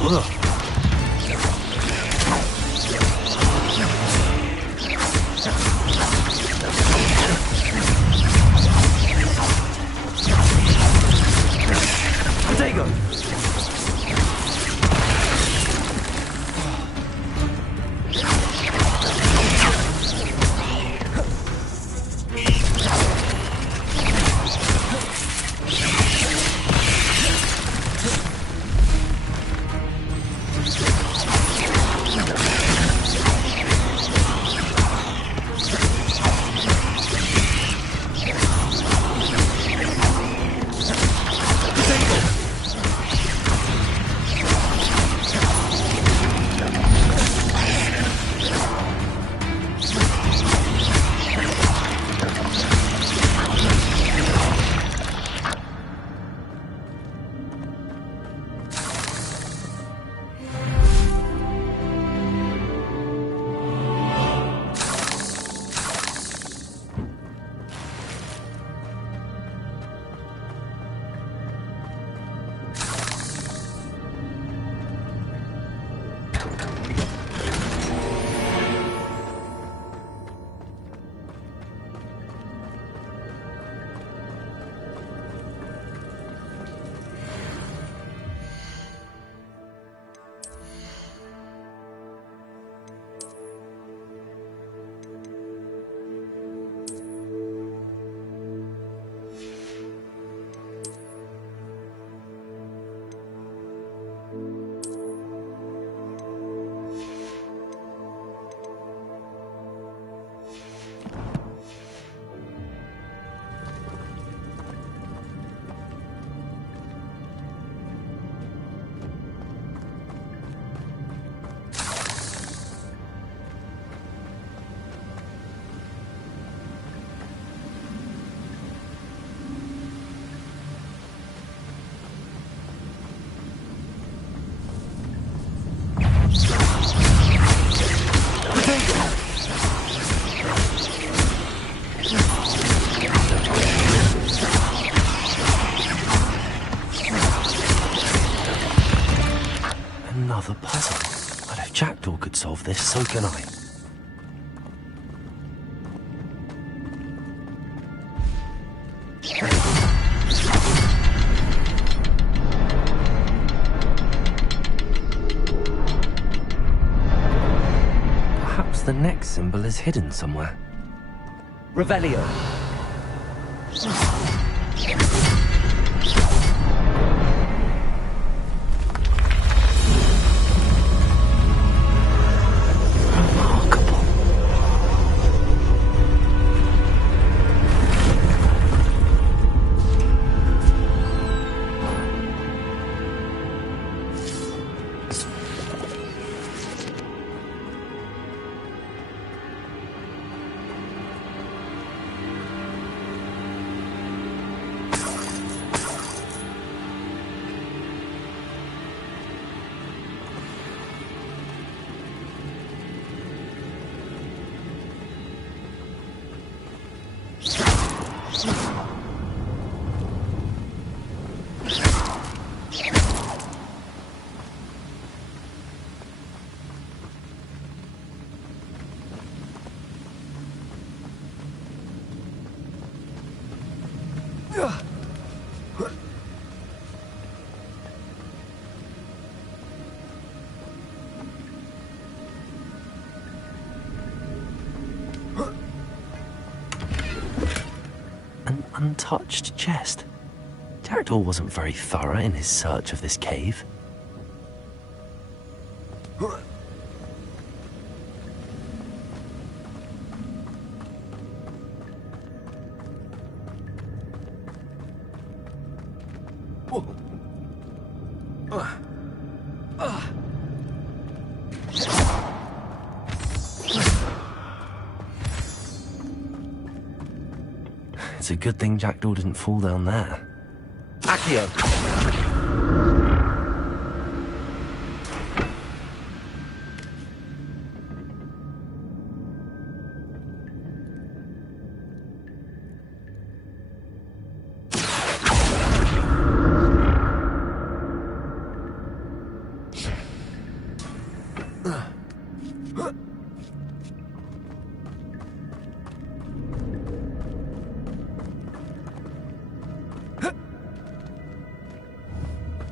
Ugh. Potato! Another puzzle. But if Jackdaw could solve this, so can I. Perhaps the next symbol is hidden somewhere. Revelio. An untouched chest. Jackdaw wasn't very thorough in his search of this cave. It's a good thing Jackdaw didn't fall down there. Accio.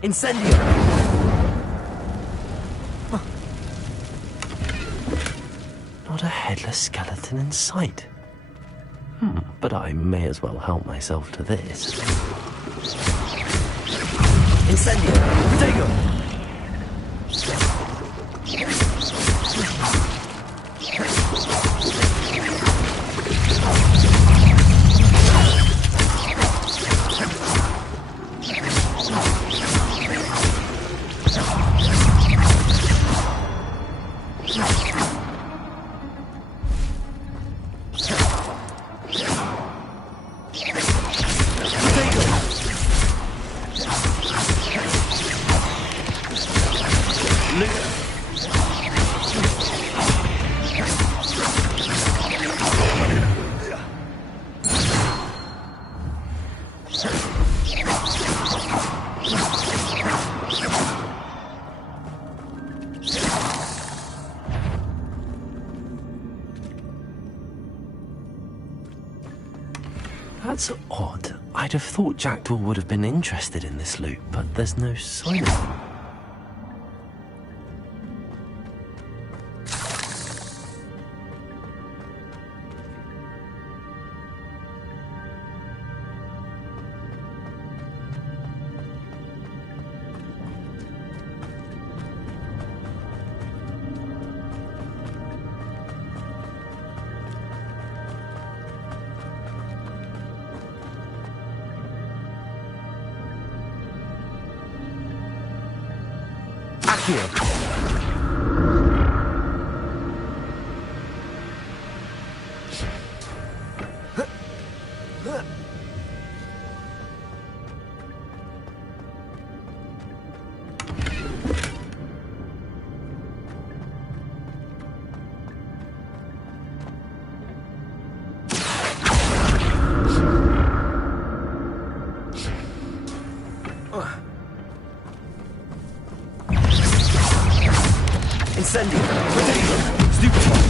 Incendio! Not a headless skeleton in sight. But I may as well help myself to this. Incendio! Protego! That's odd. I'd have thought Jackdaw would have been interested in this loot, but there's no sign of him. Incendio! Potato! Stupid!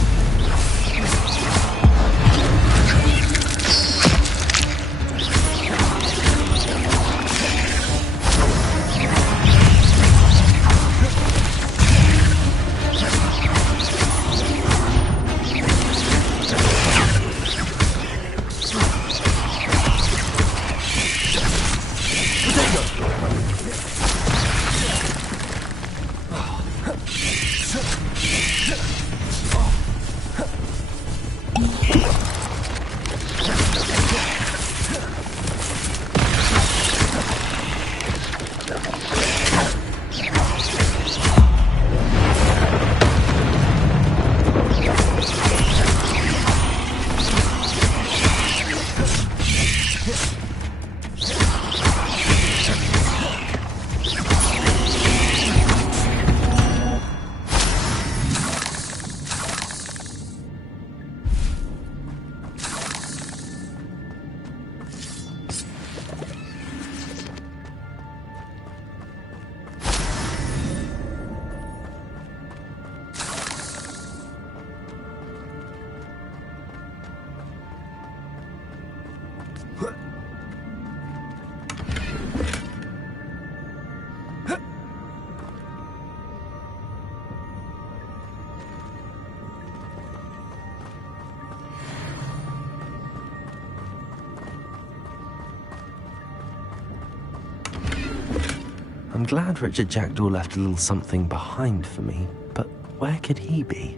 I'm glad Richard Jackdaw left a little something behind for me, but where could he be?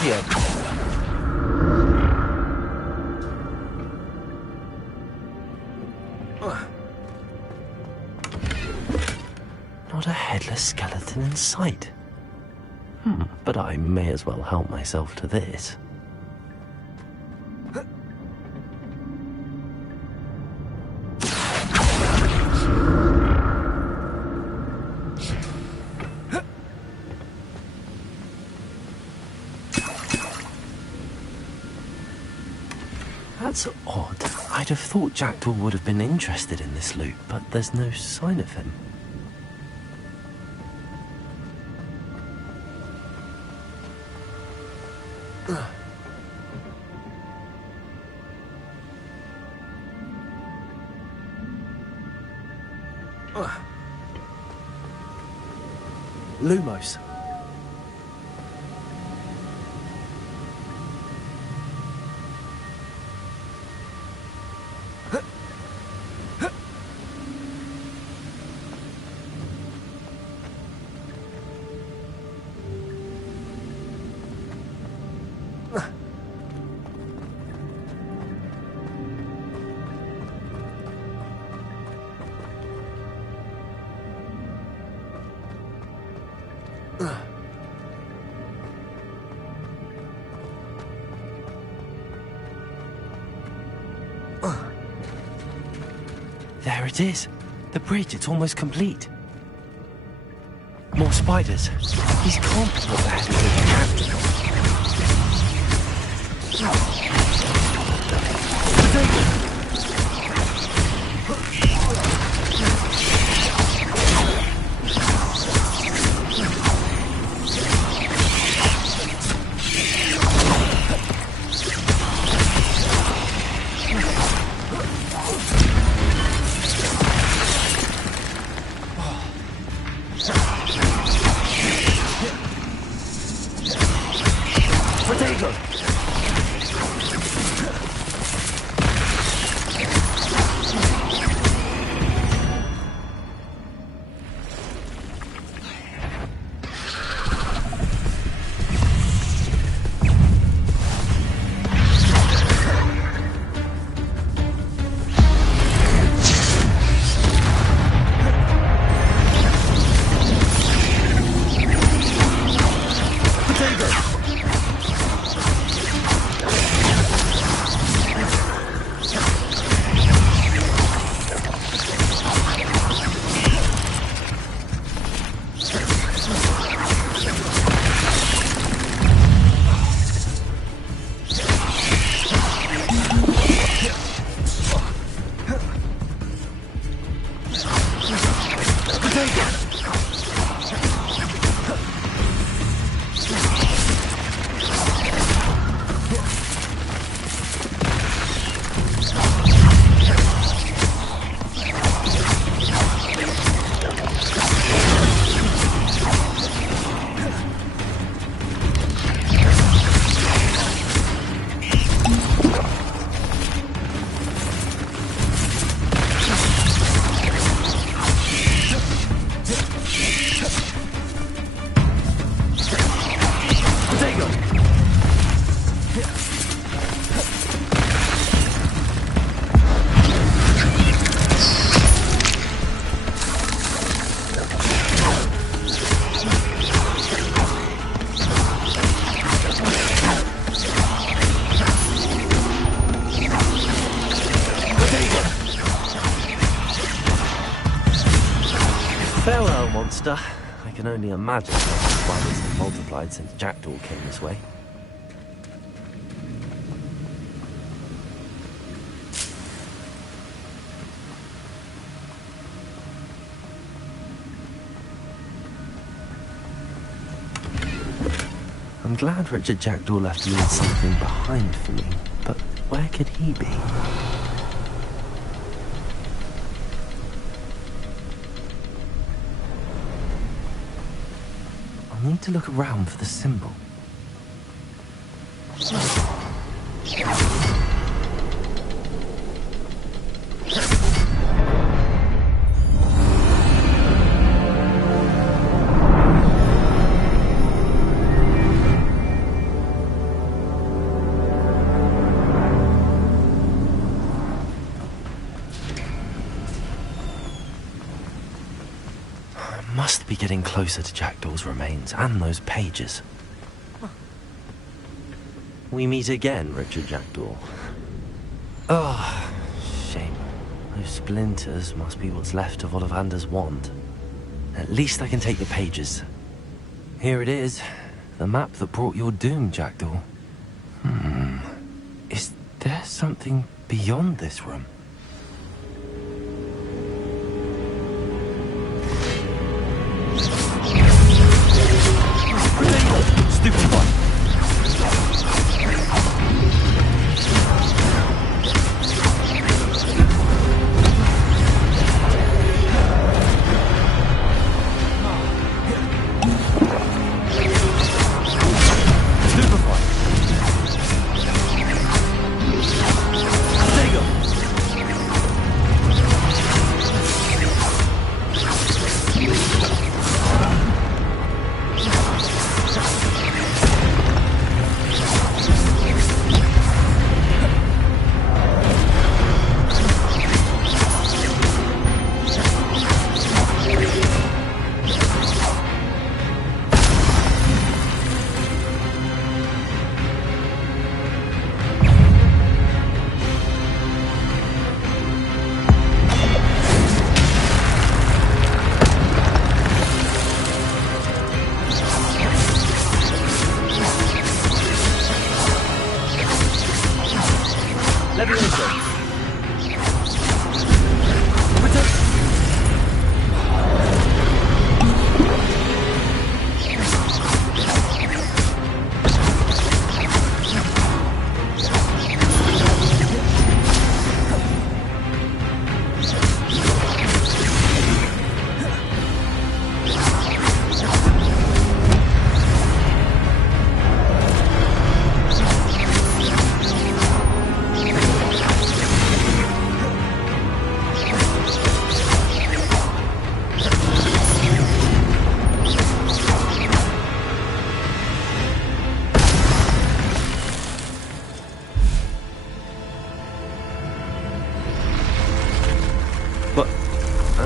here. Not a headless skeleton in sight. But I may as well help myself to this. That's odd. I'd have thought Jackdaw would have been interested in this loot, but there's no sign of him. Lumos. There it is. The bridge, it's almost complete. More spiders. These can't be what the heck is the Farewell, monster. I can only imagine how the spiders have multiplied since Jackdaw came this way. I'm glad Richard Jackdaw left me something behind for me, but where could he be? I need to look around for the symbol. getting closer to Jackdaw's remains and those pages. We meet again, Richard Jackdaw. Oh, shame. Those splinters must be what's left of Ollivander's wand. At least I can take the pages. Here it is. The map that brought your doom, Jackdaw. Is there something beyond this room? Stupid one!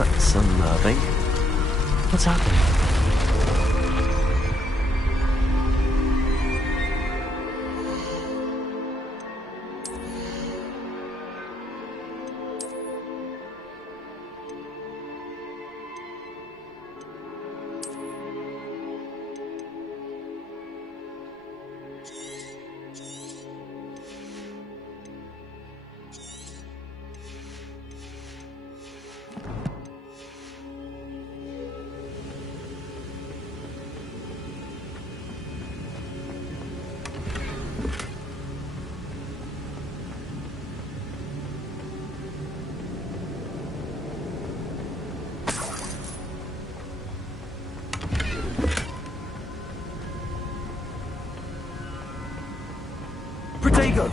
That's unnerving. What's happening? Protego!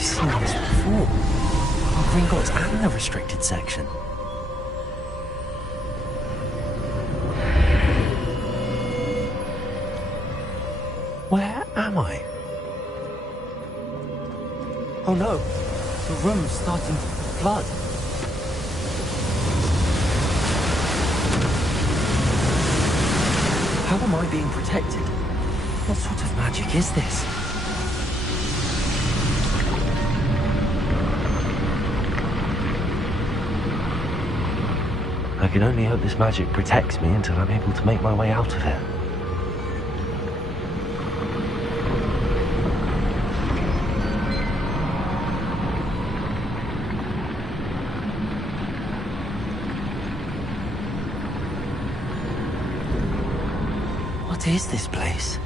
I've seen this before. Gringotts and the restricted section. Where am I? Oh no, the room's starting to flood. How am I being protected? What sort of magic is this? I can only hope this magic protects me until I'm able to make my way out of here. What is this place?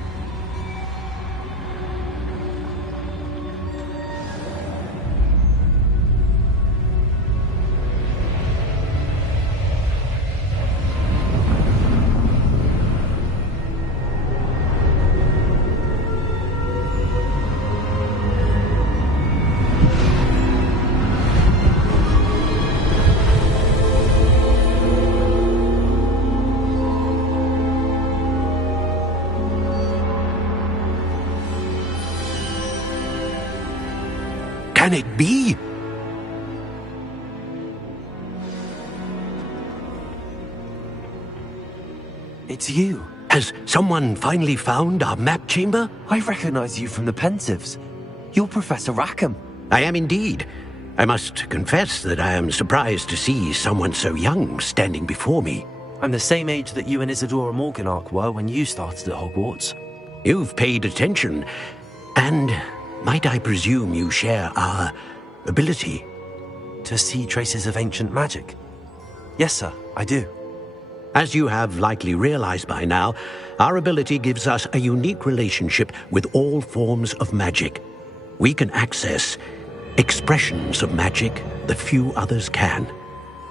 Can it be? It's you. Has someone finally found our map chamber? I recognize you from the Pensieves. You're Professor Rackham. I am indeed. I must confess that I am surprised to see someone so young standing before me. I'm the same age that you and Isadora Morganach were when you started at Hogwarts. You've paid attention, and might I presume you share our ability? To see traces of ancient magic? Yes, sir, I do. As you have likely realized by now, our ability gives us a unique relationship with all forms of magic. We can access expressions of magic that few others can.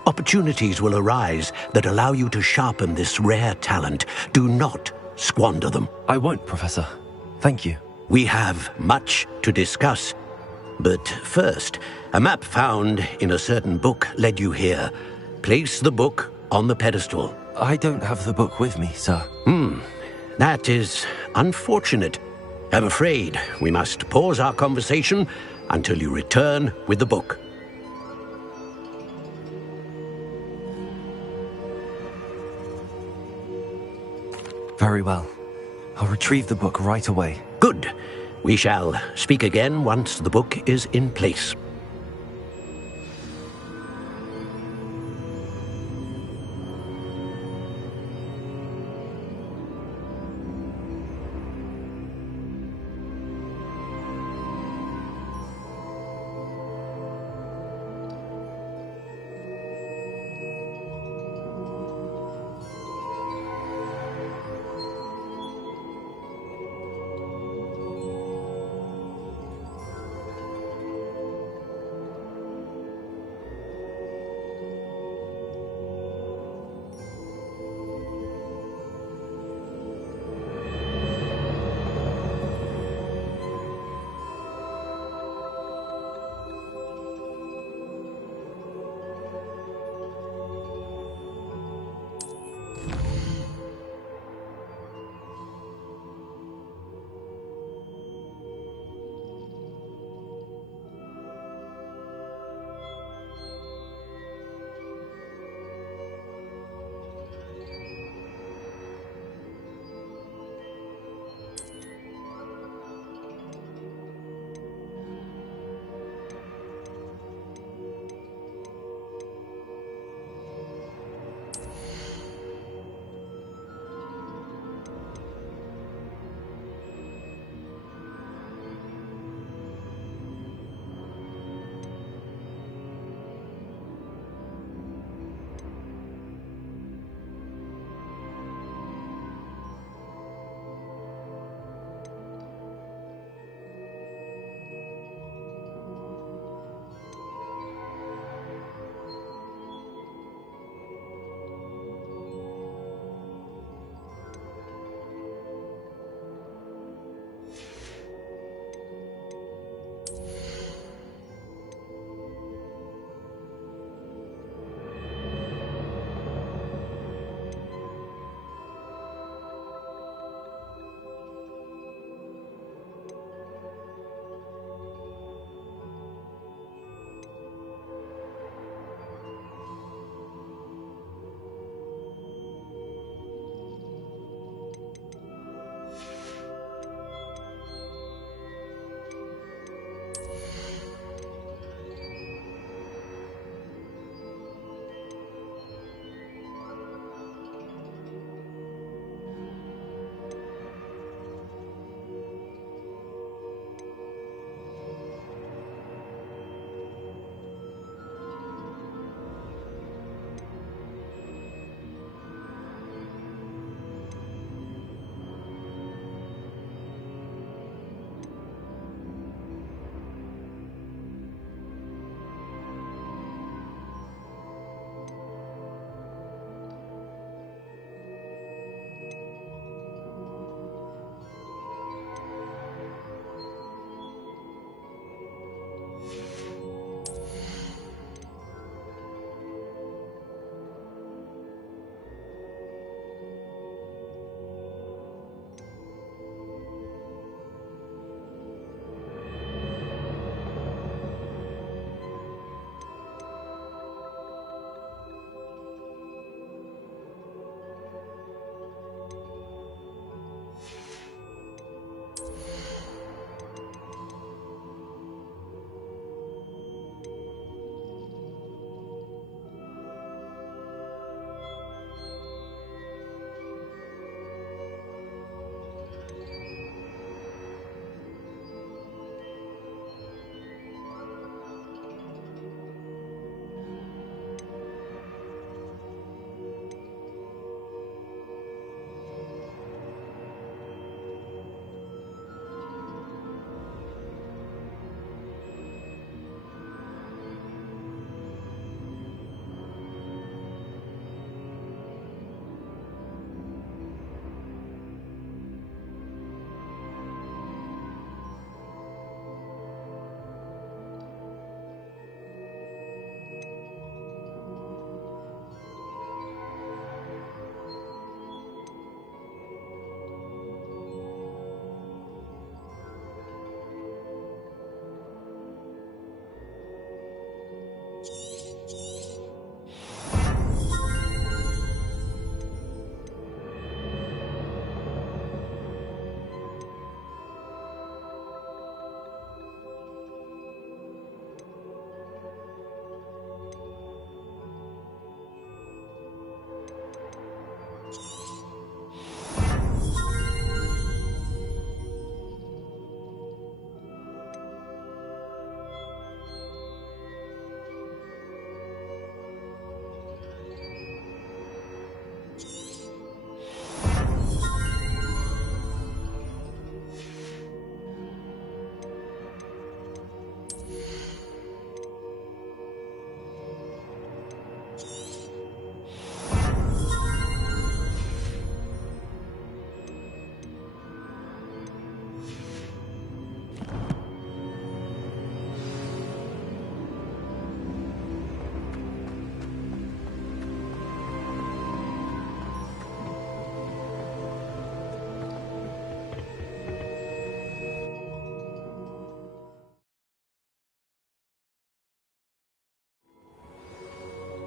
Opportunities will arise that allow you to sharpen this rare talent. Do not squander them. I won't, Professor. Thank you. We have much to discuss. But first, a map found in a certain book led you here. Place the book on the pedestal. I don't have the book with me, sir. That is unfortunate. I'm afraid we must pause our conversation until you return with the book. Very well. I'll retrieve the book right away. Good. We shall speak again once the book is in place.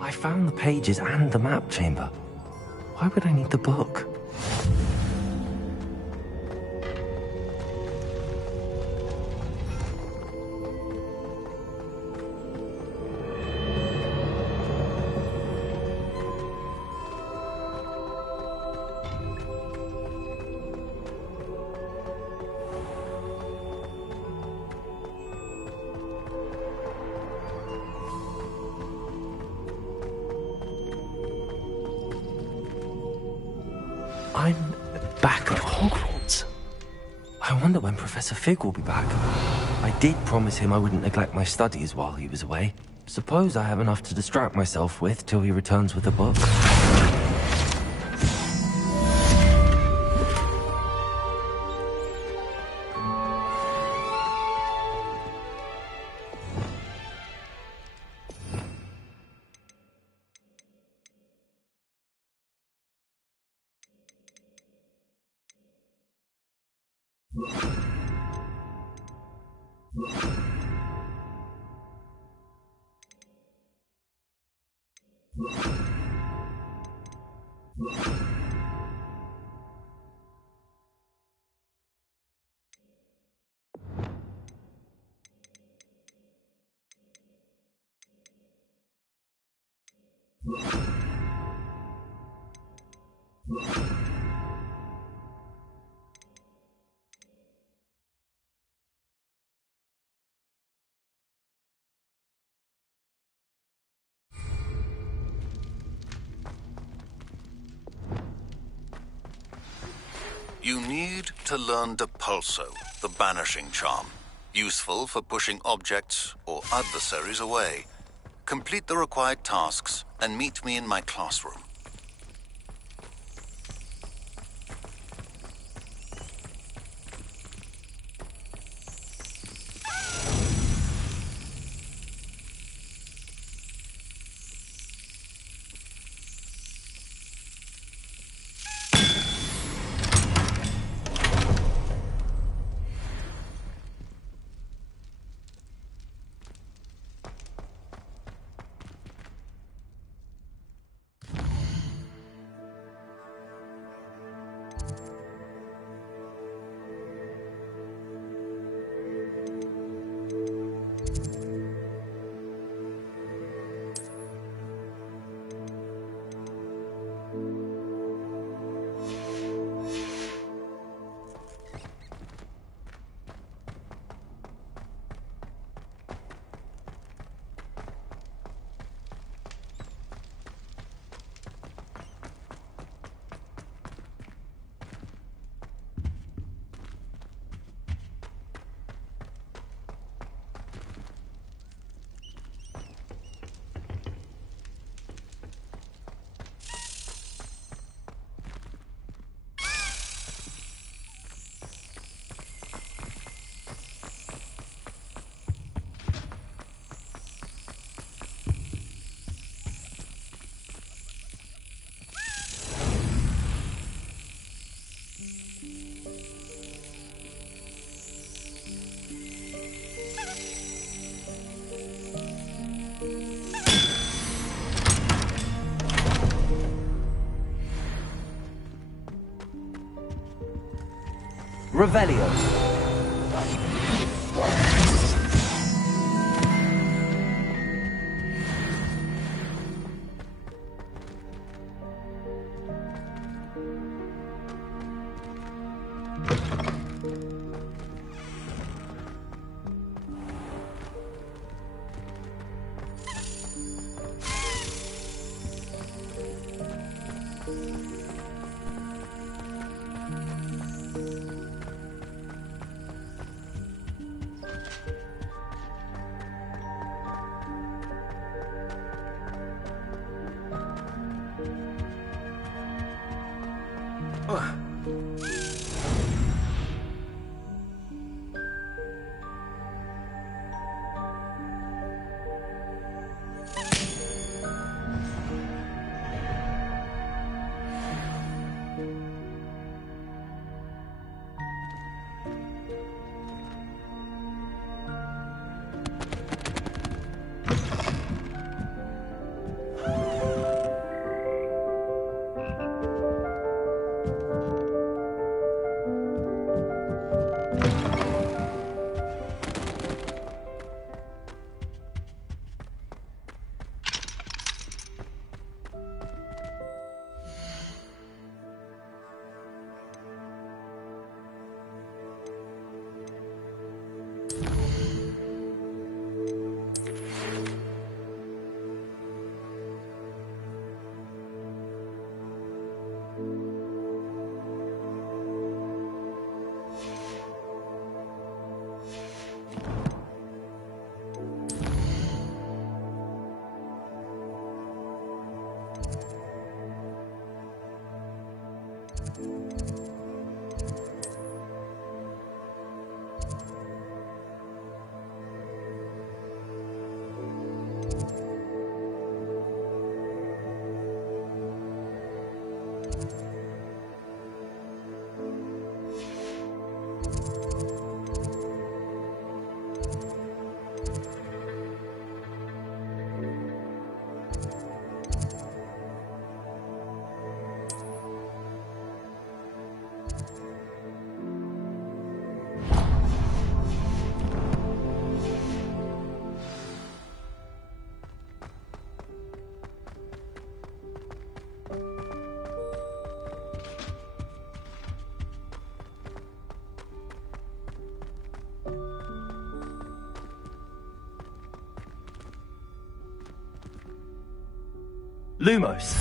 I found the pages and the map chamber. Why would I need the book? I'm back at Hogwarts. I wonder when Professor Fig will be back. I did promise him I wouldn't neglect my studies while he was away. Suppose I have enough to distract myself with till he returns with a book. You need to learn Depulso, the banishing charm. Useful for pushing objects or adversaries away. Complete the required tasks and meet me in my classroom. Revelio. Lumos.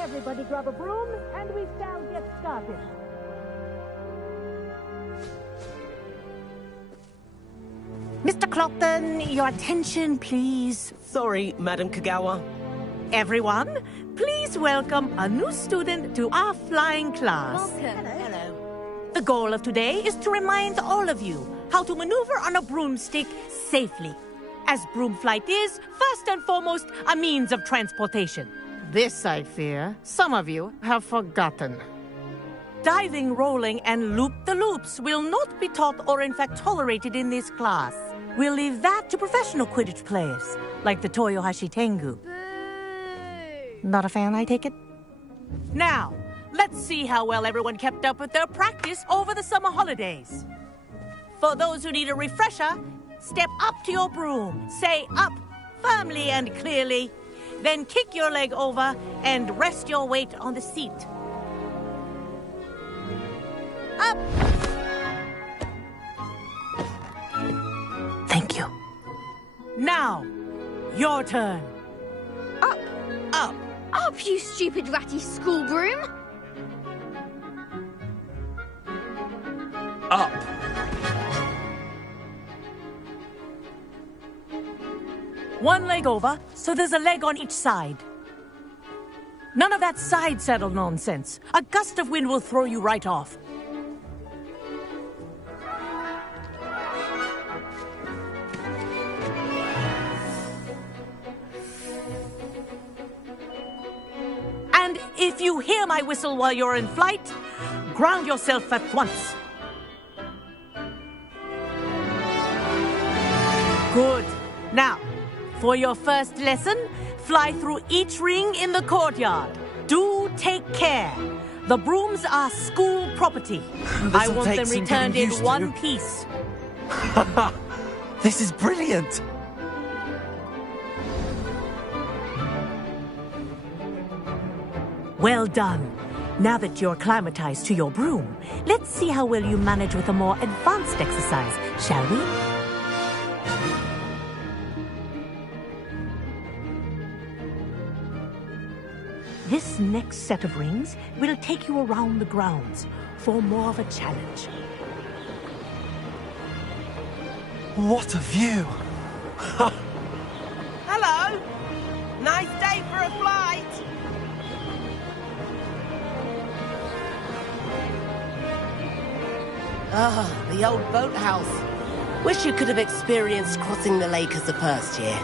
Everybody grab a broom, and we shall get started. Mr. Clopton, your attention, please. Sorry, Madam Kagawa. Everyone, please welcome a new student to our flying class. Welcome. Hello. The goal of today is to remind all of you how to maneuver on a broomstick safely, as broom flight is, first and foremost, a means of transportation. This, I fear, some of you have forgotten. Diving, rolling, and loop-the-loops will not be taught or in fact tolerated in this class. We'll leave that to professional Quidditch players, like the Toyohashi Tengu. Not a fan, I take it? Now, let's see how well everyone kept up with their practice over the summer holidays. For those who need a refresher, step up to your broom, say up, firmly and clearly, then kick your leg over and rest your weight on the seat. Up! Thank you. Now, your turn. Up! Up! Up, you stupid ratty school broom! Up. One leg over, so there's a leg on each side. None of that side saddle nonsense. A gust of wind will throw you right off. And if you hear my whistle while you're in flight, ground yourself at once. Good. Now, for your first lesson, fly through each ring in the courtyard. Do take care. The brooms are school property. I want them returned in one piece. This is brilliant. Well done. Now that you're acclimatized to your broom, let's see how well you manage with a more advanced exercise, shall we? This next set of rings will take you around the grounds for more of a challenge. What a view! Hello! Nice day for a flight! Ah, the old boathouse. Wish you could have experienced crossing the lake as the first year.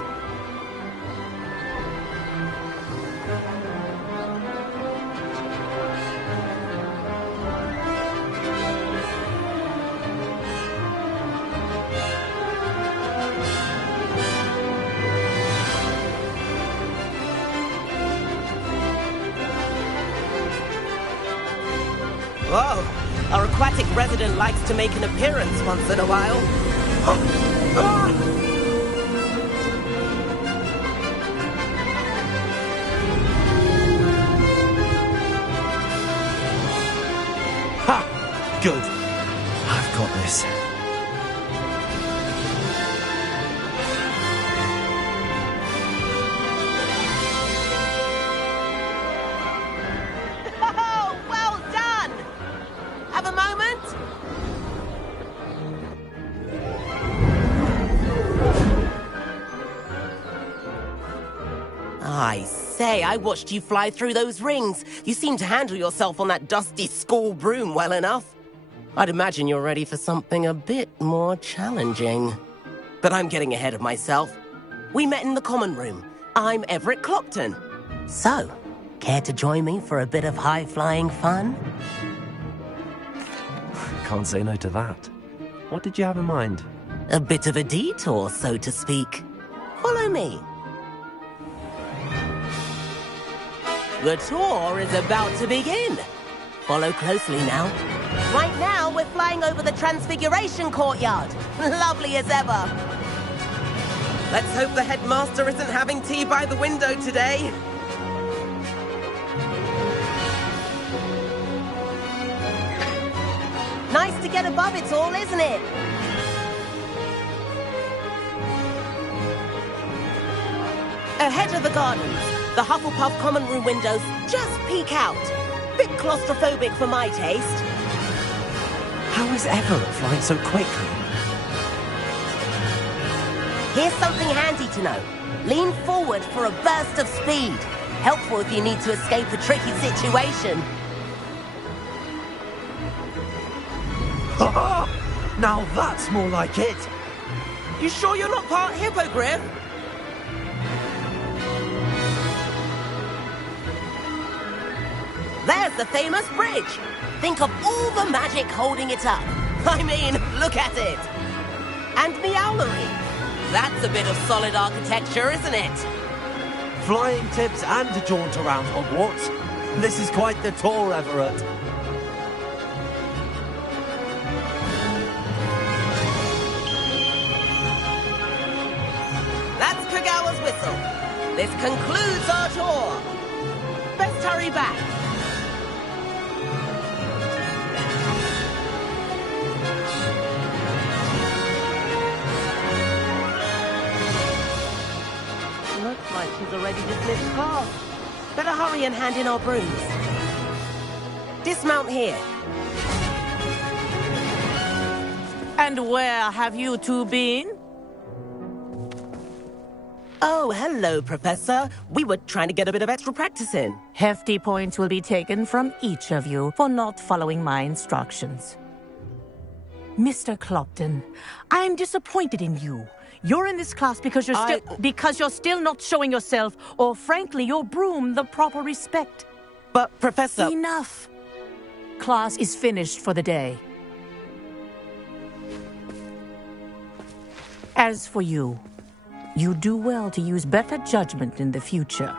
Whoa! Our aquatic resident likes to make an appearance once in a while. Ha! Good. I've got this. day I watched you fly through those rings. You seem to handle yourself on that dusty school broom well enough. I'd imagine you're ready for something a bit more challenging. But I'm getting ahead of myself. We met in the common room. I'm Everett Clopton. So, care to join me for a bit of high-flying fun? Can't say no to that. What did you have in mind? A bit of a detour, so to speak. Follow me. The tour is about to begin. Follow closely now. Right now, we're flying over the Transfiguration Courtyard. Lovely as ever. Let's hope the headmaster isn't having tea by the window today. Nice to get above it all, isn't it? Ahead of the gardens, the Hufflepuff common room windows just peek out. Bit claustrophobic for my taste. How is Everett flying so quickly? Here's something handy to know. Lean forward for a burst of speed. Helpful if you need to escape a tricky situation. Now that's more like it. You sure you're not part hippogriff? There's the famous bridge. Think of all the magic holding it up. I mean, look at it. And the owlery. That's a bit of solid architecture, isn't it? Flying tips and a jaunt around Hogwarts. This is quite the tour, Everett. That's Kagawa's whistle. This concludes our tour. Best hurry back. Looks like she's already dismissed class. Better hurry and hand in our brooms. Dismount here. And where have you two been? Oh, hello, Professor. We were trying to get a bit of extra practice in. Hefty points will be taken from each of you for not following my instructions. Mr. Clopton, I'm disappointed in you. You're in this class because you're still not showing yourself, or frankly, your broom, the proper respect. But, Professor... Enough. Class is finished for the day. As for you, you do well to use better judgment in the future.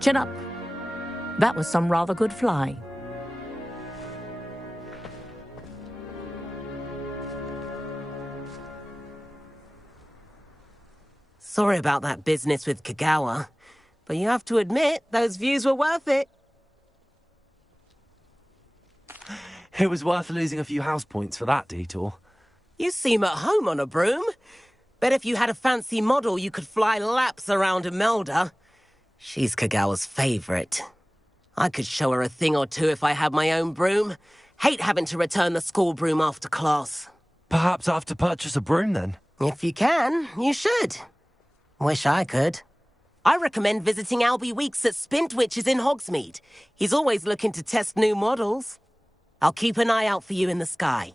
Chin up. That was some rather good flying. Sorry about that business with Kagawa, but you have to admit, those views were worth it. It was worth losing a few house points for that detour. You seem at home on a broom. Bet if you had a fancy model, you could fly laps around Imelda. She's Kagawa's favorite. I could show her a thing or two if I had my own broom. Hate having to return the school broom after class. Perhaps I have to purchase a broom then? If you can, you should. Wish I could. I recommend visiting Albie Weeks at Spintwitches in Hogsmeade. He's always looking to test new models. I'll keep an eye out for you in the sky.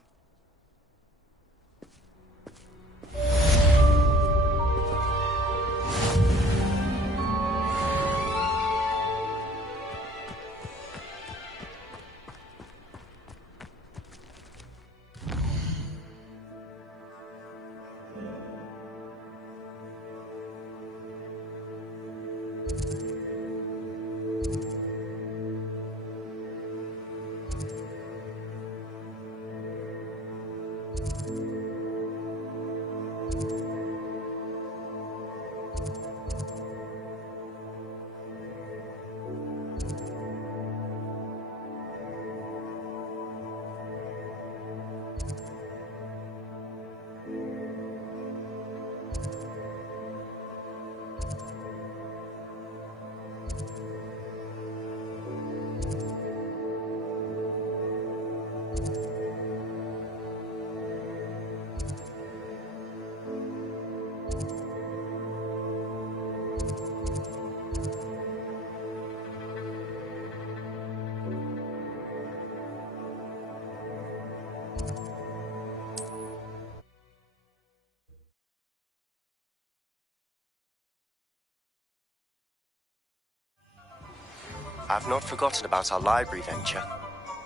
I've not forgotten about our library venture.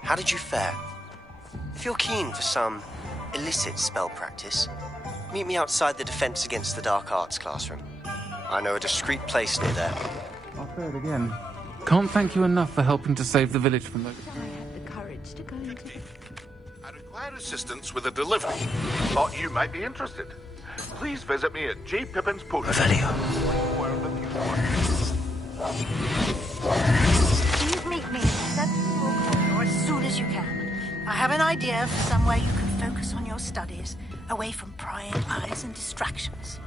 How did you fare? If you're keen for some illicit spell practice, meet me outside the Defense Against the Dark Arts classroom. I know a discreet place near there. I'll say it again. Can't thank you enough for helping to save the village from the... I require assistance with a delivery. Thought you might be interested. Please visit me at J. Pippin's Potion. Please meet me in the 7th floor corridor as soon as you can. I have an idea for somewhere you can focus on your studies, away from prying eyes and distractions.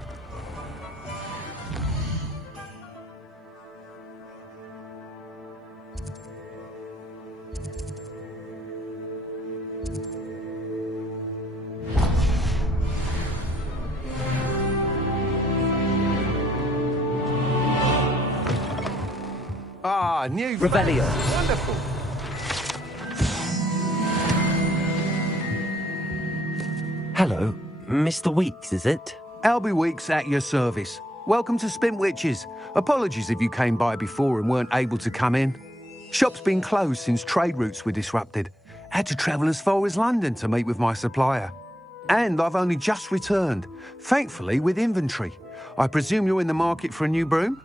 Ah, new Revelio. Wonderful. Hello, Mr. Weeks, is it? Albie Weeks at your service. Welcome to Spint Witches. Apologies if you came by before and weren't able to come in. Shop's been closed since trade routes were disrupted. Had to travel as far as London to meet with my supplier. And I've only just returned, thankfully with inventory. I presume you're in the market for a new broom?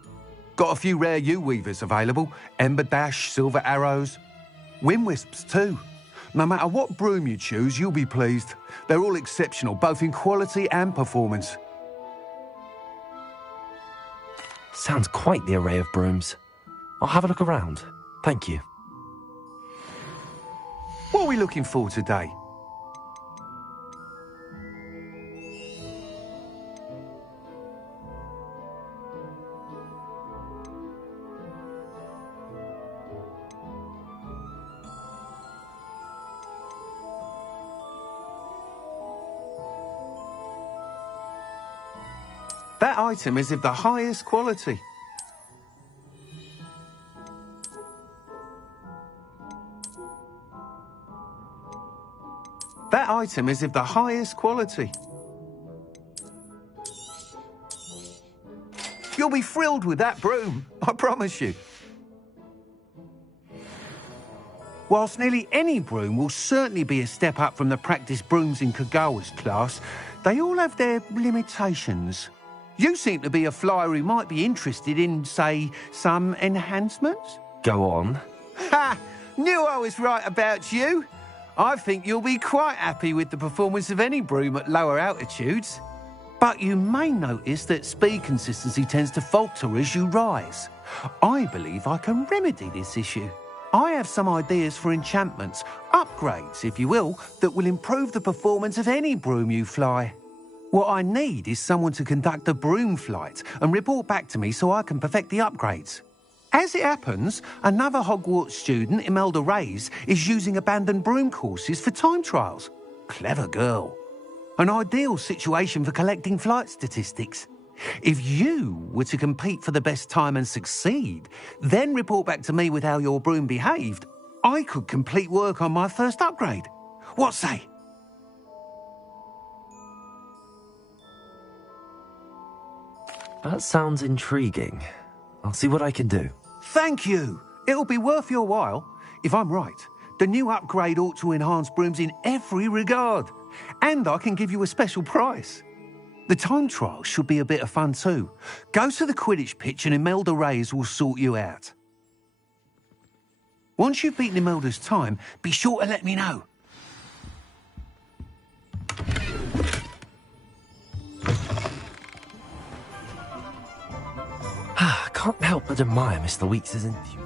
Got a few rare yew-weavers available. Ember Dash, Silver Arrows. Wind Wisps too. No matter what broom you choose, you'll be pleased. They're all exceptional, both in quality and performance. Sounds quite the array of brooms. I'll have a look around. Thank you. What are we looking for today? That item is of the highest quality. That item is of the highest quality. You'll be thrilled with that broom, I promise you. Whilst nearly any broom will certainly be a step up from the practice brooms in Kagawa's class, they all have their limitations. You seem to be a flyer who might be interested in, say, some enhancements? Go on. Ha! Knew I was right about you. I think you'll be quite happy with the performance of any broom at lower altitudes. But you may notice that speed consistency tends to falter as you rise. I believe I can remedy this issue. I have some ideas for enchantments, upgrades, if you will, that will improve the performance of any broom you fly. What I need is someone to conduct a broom flight and report back to me so I can perfect the upgrades. As it happens, another Hogwarts student, Imelda Reyes, is using abandoned broom courses for time trials. Clever girl. An ideal situation for collecting flight statistics. If you were to compete for the best time and succeed, then report back to me with how your broom behaved, I could complete work on my first upgrade. What say? That sounds intriguing. I'll see what I can do. Thank you. It'll be worth your while. If I'm right, the new upgrade ought to enhance brooms in every regard. And I can give you a special price. The time trial should be a bit of fun too. Go to the Quidditch pitch and Imelda Reyes will sort you out. Once you've beaten Imelda's time, be sure to let me know. Can't help but admire Mr. Weeks' interview.